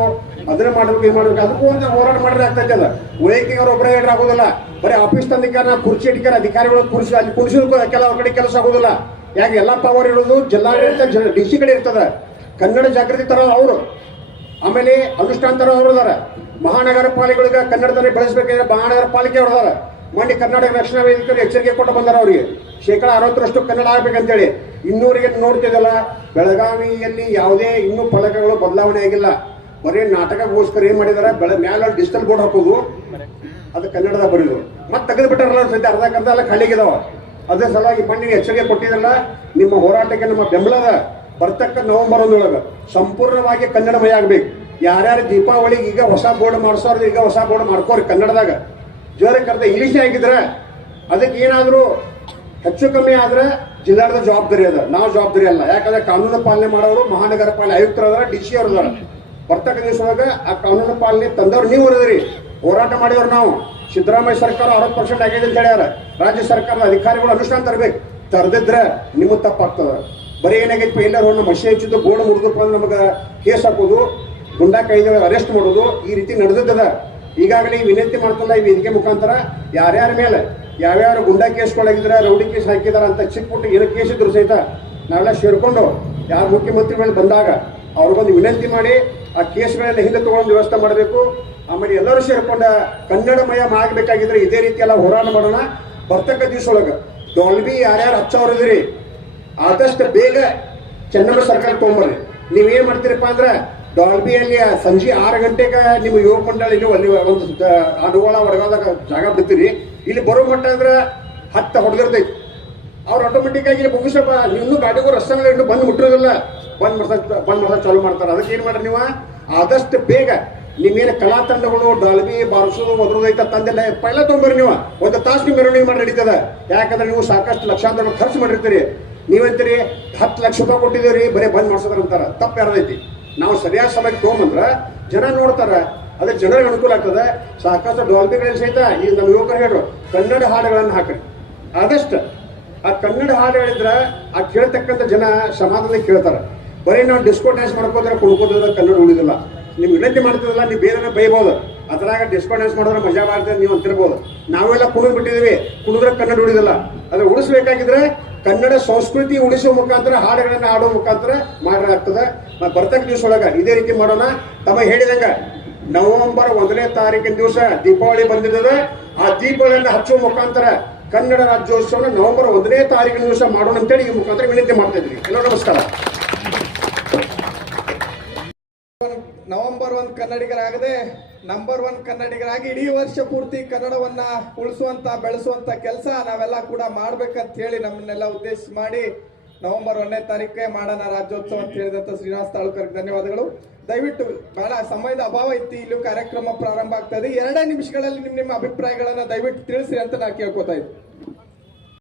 ಅದನ್ನ ಮಾಡ್ಬೇಕು, ಇದು ಮಾಡ್ಬೇಕು, ಅದಕ್ಕೂ ಒಂದು ಹೋರಾಟ ಮಾಡಿದ್ರೆ ಆಗ್ತೈತೆ ಅದ. ವೈಯಕ್ತಿಕ ಅವರು ಒಬ್ಬರೇ ಹೇಳಿ ಆಗೋದಿಲ್ಲ. ಬರೀ ಆಫೀಸ್ ತಂದಿಕಾರ ಕುರ್ಚಿ ಇಟ್ಟಿಕಾರ ಅಧಿಕಾರಿಗಳು ಕುರ್ಚಿ, ಅಲ್ಲಿ ಕುರ್ಚಿ ಕೆಲವು ಕಡೆ ಕೆಲಸ ಆಗೋದಿಲ್ಲ. ಯಾಕೆ, ಎಲ್ಲ ಪವರ್ ಇರೋದು ಜಿಲ್ಲಾಡಳಿತ ಡಿ ಸಿ ಕಡೆ ಇರ್ತದ. ಕನ್ನಡ ಜಾಗೃತಿ ತರ ಅವರು. ಆಮೇಲೆ ಅನುಷ್ಠಾನ ತರ ಅವರು ಅದಾರ ಮಹಾನಗರ ಪಾಲಿಕೆಗಳಿಗೆ ಕನ್ನಡದಲ್ಲಿ ಬೆಳೆಸಬೇಕಾದ್ರೆ ಮಹಾನಗರ ಪಾಲಿಕೆ ಅವರು ಅದಾರ ಮೊನ್ನೆ ಕರ್ನಾಟಕ ರಕ್ಷಣಾ ವೇದಿಕೆ ಎಚ್ಚರಿಕೆ ಕೊಟ್ಟು ಬಂದಾರ ಅವರಿಗೆ. ಶೇಕಡ ಅರವತ್ತರಷ್ಟು ಕನ್ನಡ ಆಗ್ಬೇಕಂತೇಳಿ. ಇನ್ನೂರಿಗೆ ನೋಡ್ತಿದ್ದಲ್ಲ ಬೆಳಗಾವಿಯಲ್ಲಿ ಯಾವುದೇ ಇನ್ನೂ ಫಲಕಗಳು ಬದಲಾವಣೆ ಆಗಿಲ್ಲ. ಬರೀ ನಾಟಕಗೋಸ್ಕರ ಏನು ಮಾಡಿದಾರೆ ಬೆಳ ಮ್ಯಾಲ ಡಿಜಿಟಲ್ ಬೋರ್ಡ್ ಹಾಕೋದು. ಅದು ಕನ್ನಡದ ಬರೀದು. ಮತ್ತೆ ತೆಗೆದು ಬಿಟ್ಟಾರಲ್ಲ ಸದ್ಯ ಅರ್ಧ ಕರ್ಧ ಎಲ್ಲ ಖಾಲಿಗಿದಾವ ಅದೇ ಸಲುವಾಗಿ ಮಣ್ಣಿಗೆ ಎಚ್ಚರಿಕೆ ಕೊಟ್ಟಿದ್ದಲ್ಲ ನಿಮ್ಮ ಹೋರಾಟಕ್ಕೆ ನಮ್ಮ ಬೆಂಬಲದ ಬರ್ತಕ್ಕ ನವೆಂಬರ್ ಒಂದೊಳಗೆ. ಸಂಪೂರ್ಣವಾಗಿ ಕನ್ನಡಮಯ ಆಗ್ಬೇಕು. ಯಾರ್ಯಾರು ದೀಪಾವಳಿಗೆ ಈಗ ಹೊಸ ಬೋರ್ಡ್ ಮಾಡಿಸೋರು, ಈಗ ಹೊಸ ಬೋರ್ಡ್ ಮಾಡ್ಕೋರಿ ಕನ್ನಡದಾಗ. ಜೋರ ಕರೆದ, ಇಂಗ್ಲಿಷ್ ಆಗಿದ್ರೆ ಅದಕ್ಕೆ ಏನಾದರೂ ಹೆಚ್ಚು ಕಮ್ಮಿ ಆದ್ರೆ ಜಿಲ್ಲಾಡಳಿತ ಜವಾಬ್ದಾರಿ ಅದ. ನಾವು ಜವಾಬ್ದಾರಿ ಅಲ್ಲ. ಯಾಕಂದ್ರೆ ಕಾನೂನು ಪಾಲನೆ ಮಾಡೋರು ಮಹಾನಗರ ಪಾಲನೆ ಆಯುಕ್ತರು ಅದರ, ಡಿ ಸಿ ಅವ್ರದಾರ ಬರ್ತಕ್ಕ ದಿವಸದಾಗ ಆ ಕಾನೂನು ಪಾಲನೆ ತಂದವ್ರು ನೀವು ಇರೋದ್ರಿ. ಹೋರಾಟ ಮಾಡಿದವ್ರು ನಾವು. ಸಿದ್ದರಾಮಯ್ಯ ಸರ್ಕಾರ ಅರವತ್ತು ಪರ್ಸೆಂಟ್ ಆಗಿದೆ ಅಂತ ಹೇಳ್ಯಾರ. ರಾಜ್ಯ ಸರ್ಕಾರದ ಅಧಿಕಾರಿಗಳು ಅನುಷ್ಠಾನ ತರಬೇಕು. ತರದಿದ್ರೆ ನಿಮಗೆ ತಪ್ಪಾಗ್ತದೆ. ಬರೀ ಏನಾಗೈತಿ ಎಲ್ಲರೂ ನಮ್ಮ ಮಸಿ ಹೆಚ್ಚಿದ್ದು ಗೋಡು ಮುರಿದಪ್ಪ ಅಂದ್ರೆ ನಮಗೆ ಕೇಸ್ ಹಾಕೋದು ಗುಂಡಾ ಕೈದ ಅರೆಸ್ಟ್ ಮಾಡೋದು ಈ ರೀತಿ ನಡೆದಿದ್ದದ. ಈಗಾಗಲೇ ವಿನಂತಿ ಮಾಡ್ತಲ್ಲ ಈ ವೇದಿಕೆ ಮುಖಾಂತರ ಯಾರ್ಯಾರ ಮೇಲೆ ಯಾವ್ಯಾರು ಗುಂಡಾ ಕೇಸ್ಗಳಾಗಿದ್ರೆ ರೌಡಿ ಕೇಸ್ ಹಾಕಿದಾರ ಅಂತ ಚಿಕ್ಕ ಪುಟ್ಟ ಏನೋ ಕೇಸ್ ಇದ್ರು ಸಹಿತ ನಾವೆಲ್ಲ ಸೇರ್ಕೊಂಡು ಯಾರು ಮುಖ್ಯಮಂತ್ರಿಗಳು ಬಂದಾಗ ಅವ್ರಿಗೊಂದು ವಿನಂತಿ ಮಾಡಿ ಆ ಕೇಸ್ಗಳೆಲ್ಲ ಹಿಂದೆ ತಗೊಂಡು ವ್ಯವಸ್ಥೆ ಮಾಡಬೇಕು. ಆಮೇಲೆ ಎಲ್ಲರೂ ಸೇರ್ಕೊಂಡ ಕನ್ನಡಮಯ ಆಗಬೇಕಾಗಿದ್ರೆ ಇದೇ ರೀತಿ ಎಲ್ಲ ಹೋರಾಟ ಮಾಡೋಣ. ಬರ್ತಕ್ಕ ದಿವಸ ಒಳಗೆ ಡಾಲ್ಬಿ ಯಾರ್ಯಾರು ಹಚ್ಚವ್ರಿದ್ರಿ ಆದಷ್ಟು ಬೇಗ ಚೆನ್ನಮ್ಮ ಸರ್ಕಾರ ತೊಗೊಂಬರ್ರಿ. ನೀವೇನು ಮಾಡ್ತೀರಪ್ಪ ಅಂದ್ರೆ ಡಾಲ್ಬಿಯಲ್ಲಿ ಸಂಜೆ ಆರು ಗಂಟೆಗೆ ನಿಮ್ಮ ಯುವ ಮಂಡಳಿ ಅಲ್ಲಿ ಒಂದು ಅನುಗೋಳ ಒಡಗಾದಾಗ ಜಾಗ ಬಿಡ್ತೀರಿ. ಇಲ್ಲಿ ಬರೋ ಮಟ್ಟ ಅಂದ್ರೆ ಹತ್ತು ಹೊಡೆದಿರ್ತೈತಿ. ಅವ್ರು ಆಟೋಮೆಟಿಕ್ ಆಗಿ ಇಲ್ಲಿ ಮುಗಿಸಪ್ಪ ಇನ್ನೂ ಗಾಡಿಗೂ ಮೇಲೆ ಇಟ್ಟು ಬಂದು ಮುಟ್ಟಿರೋದಿಲ್ಲ. ಬಂದ್ ಮಾಡ್ತಾ ಬಂದ್ ಮಾಡ್ತಾ ಚಾಲು ಮಾಡ್ತಾರೆ. ಅದಕ್ಕೆ ಏನು ಮಾಡ್ರಿ ನೀವು? ಆದಷ್ಟು ಬೇಗ ನಿಮ್ಮೇನು ಕಲಾ ತಂಡಗಳು ಡಾಲ್ಬಿ ಬಾರಿಸೋದು ಒದ್ರದೈತ ತಂದೆಲ್ಲ ಪೈಲ ತೊಗೊಂಬರ್ರಿ ನೀವು. ಒಂದು ತಾಸು ನೀವು ಮೆರವಣಿಗೆ ಮಾಡಿ ನಡೀತದ. ಯಾಕಂದ್ರೆ ನೀವು ಸಾಕಷ್ಟು ಲಕ್ಷಾಂತರ ಖರ್ಚು ಮಾಡಿರ್ತೀರಿ. ನೀವಂತೀರಿ ಹತ್ತು ಲಕ್ಷ ರೂಪಾಯಿ ಕೊಟ್ಟಿದ್ದೀರಿ ಬರೀ ಬಂದ್ ಮಾಡ್ಸೋದ್ರ ಅಂತಾರ ತಪ್ಪು ಯಾರ್ದೈತಿ? ನಾವು ಸರಿಯಾದ ಸಮಯಕ್ಕೆ ತೊಗೊಂಬಂದ್ರ ಜನ ನೋಡ್ತಾರೆ. ಅದೇ ಜನರಿಗೆ ಅನುಕೂಲ ಆಗ್ತದೆ. ಸಾಕಷ್ಟು ಡಾಲ್ಬಿಗಳಲ್ಲಿ ಸಹಿತ ಈಗ ನಮ್ಮ ಯುವಕರು ಹೇಳ್ರು, ಕನ್ನಡ ಹಾಡುಗಳನ್ನು ಹಾಕ್ರಿ. ಆದಷ್ಟು ಆ ಕನ್ನಡ ಹಾಡು ಹೇಳಿದ್ರೆ ಆ ಕೇಳ್ತಕ್ಕಂಥ ಜನ ಸಮಾಧಾನ ಕೇಳ್ತಾರೆ. ಬರೀ ನಾವು ಡಿಸ್ಕೋ ಡ್ಯಾನ್ಸ್ ಮಾಡ್ಕೋದ್ರೆ ಕುಣ್ಕೋದ್ರೆ ಕನ್ನಡ ಉಳಿದಿಲ್ಲ. ನೀವು ವಿನಂತಿ ಮಾಡ್ತಿರಲ್ಲ, ನೀವು ಬೇರೆ ಬೈಬೋದು. ಅದ್ರಾಗ ಡಿಸ್ಕೋ ಡ್ಯಾನ್ಸ್ ಮಾಡಿದ್ರೆ ಮಜಾ ಮಾಡ್ತಾರೆ, ನೀವು ಅಂತಿರ್ಬೋದು. ನಾವೆಲ್ಲ ಕುಡಿದು ಬಿಟ್ಟಿದೀವಿ ಕುಣಿದ್ರೆ ಕನ್ನಡ ಉಳಿದಿಲ್ಲ. ಅದ್ರ ಉಳಿಸ್ಬೇಕಾಗಿದ್ರೆ ಕನ್ನಡ ಸಂಸ್ಕೃತಿ ಉಳಿಸುವ ಮುಖಾಂತರ, ಹಾಡುಗಳನ್ನು ಹಾಡೋ ಮುಖಾಂತರ ಮಾಡಲಾಗ್ತದೆ ಬರ್ತಕ್ಕ ದಿವಸ ಒಳಗೆ ಇದೇ ರೀತಿ ಮಾಡೋಣ. ತಮ್ಮ ಹೇಳಿದಂಗ ನವೆಂಬರ್ ಒಂದನೇ ತಾರೀಕಿನ ದಿವಸ ದೀಪಾವಳಿ ಬಂದಿದ್ದದ ಆ ದೀಪಾವಳಿಯನ್ನ ಹಚ್ಚುವ ಮುಖಾಂತರ ಕನ್ನಡ ರಾಜ್ಯೋತ್ಸವನ ನವೆಂಬರ್ ಒಂದನೇ ತಾರೀಕಿನ ದಿವಸ ಮಾಡೋಣ ಅಂತೇಳಿ ಈ ಮುಖಾಂತರ ವಿನಂತಿ ಮಾಡ್ತಾ ಇದ್ರಿ. ಎಲ್ಲರೂ ನಮಸ್ಕಾರ. ನವೆಂಬರ್ ಒನ್ ಕನ್ನಡಿಗರಾಗದೆ ನಂಬರ್ ಒನ್ ಕನ್ನಡಿಗರಾಗಿ ಇಡೀ ವರ್ಷ ಪೂರ್ತಿ ಕನ್ನಡವನ್ನ ಉಳಿಸುವಂತ, ಬೆಳೆಸುವಂತ ಕೆಲಸ ನಾವೆಲ್ಲ ಕೂಡ ಮಾಡ್ಬೇಕಂತ ಹೇಳಿ ನಮ್ಮನ್ನೆಲ್ಲ ಉದ್ದೇಶ ಮಾಡಿ ನವೆಂಬರ್ ಒಂದನೇ ತಾರೀಕೆ ಮಾಡೋಣ ರಾಜ್ಯೋತ್ಸವ ಅಂತ ಹೇಳಿದಂತ ಶ್ರೀನಿವಾಸ್ ತಾಲೂಕರ್ಗೆ ಧನ್ಯವಾದಗಳು. ದಯವಿಟ್ಟು ಬಹಳ ಸಮಯದ ಅಭಾವ ಇತ್ತು. ಇಲ್ಲೂ ಕಾರ್ಯಕ್ರಮ ಪ್ರಾರಂಭ ಆಗ್ತಾ ಇದೆ. ಎರಡೇ ನಿಮಿಷಗಳಲ್ಲಿ ನಿಮ್ಮ ನಿಮ್ಮ ಅಭಿಪ್ರಾಯಗಳನ್ನ ದಯವಿಟ್ಟು ತಿಳಿಸಿ ಅಂತ ನಾನು ಕೇಳ್ಕೊತಾ ಇದ್ದೀನಿ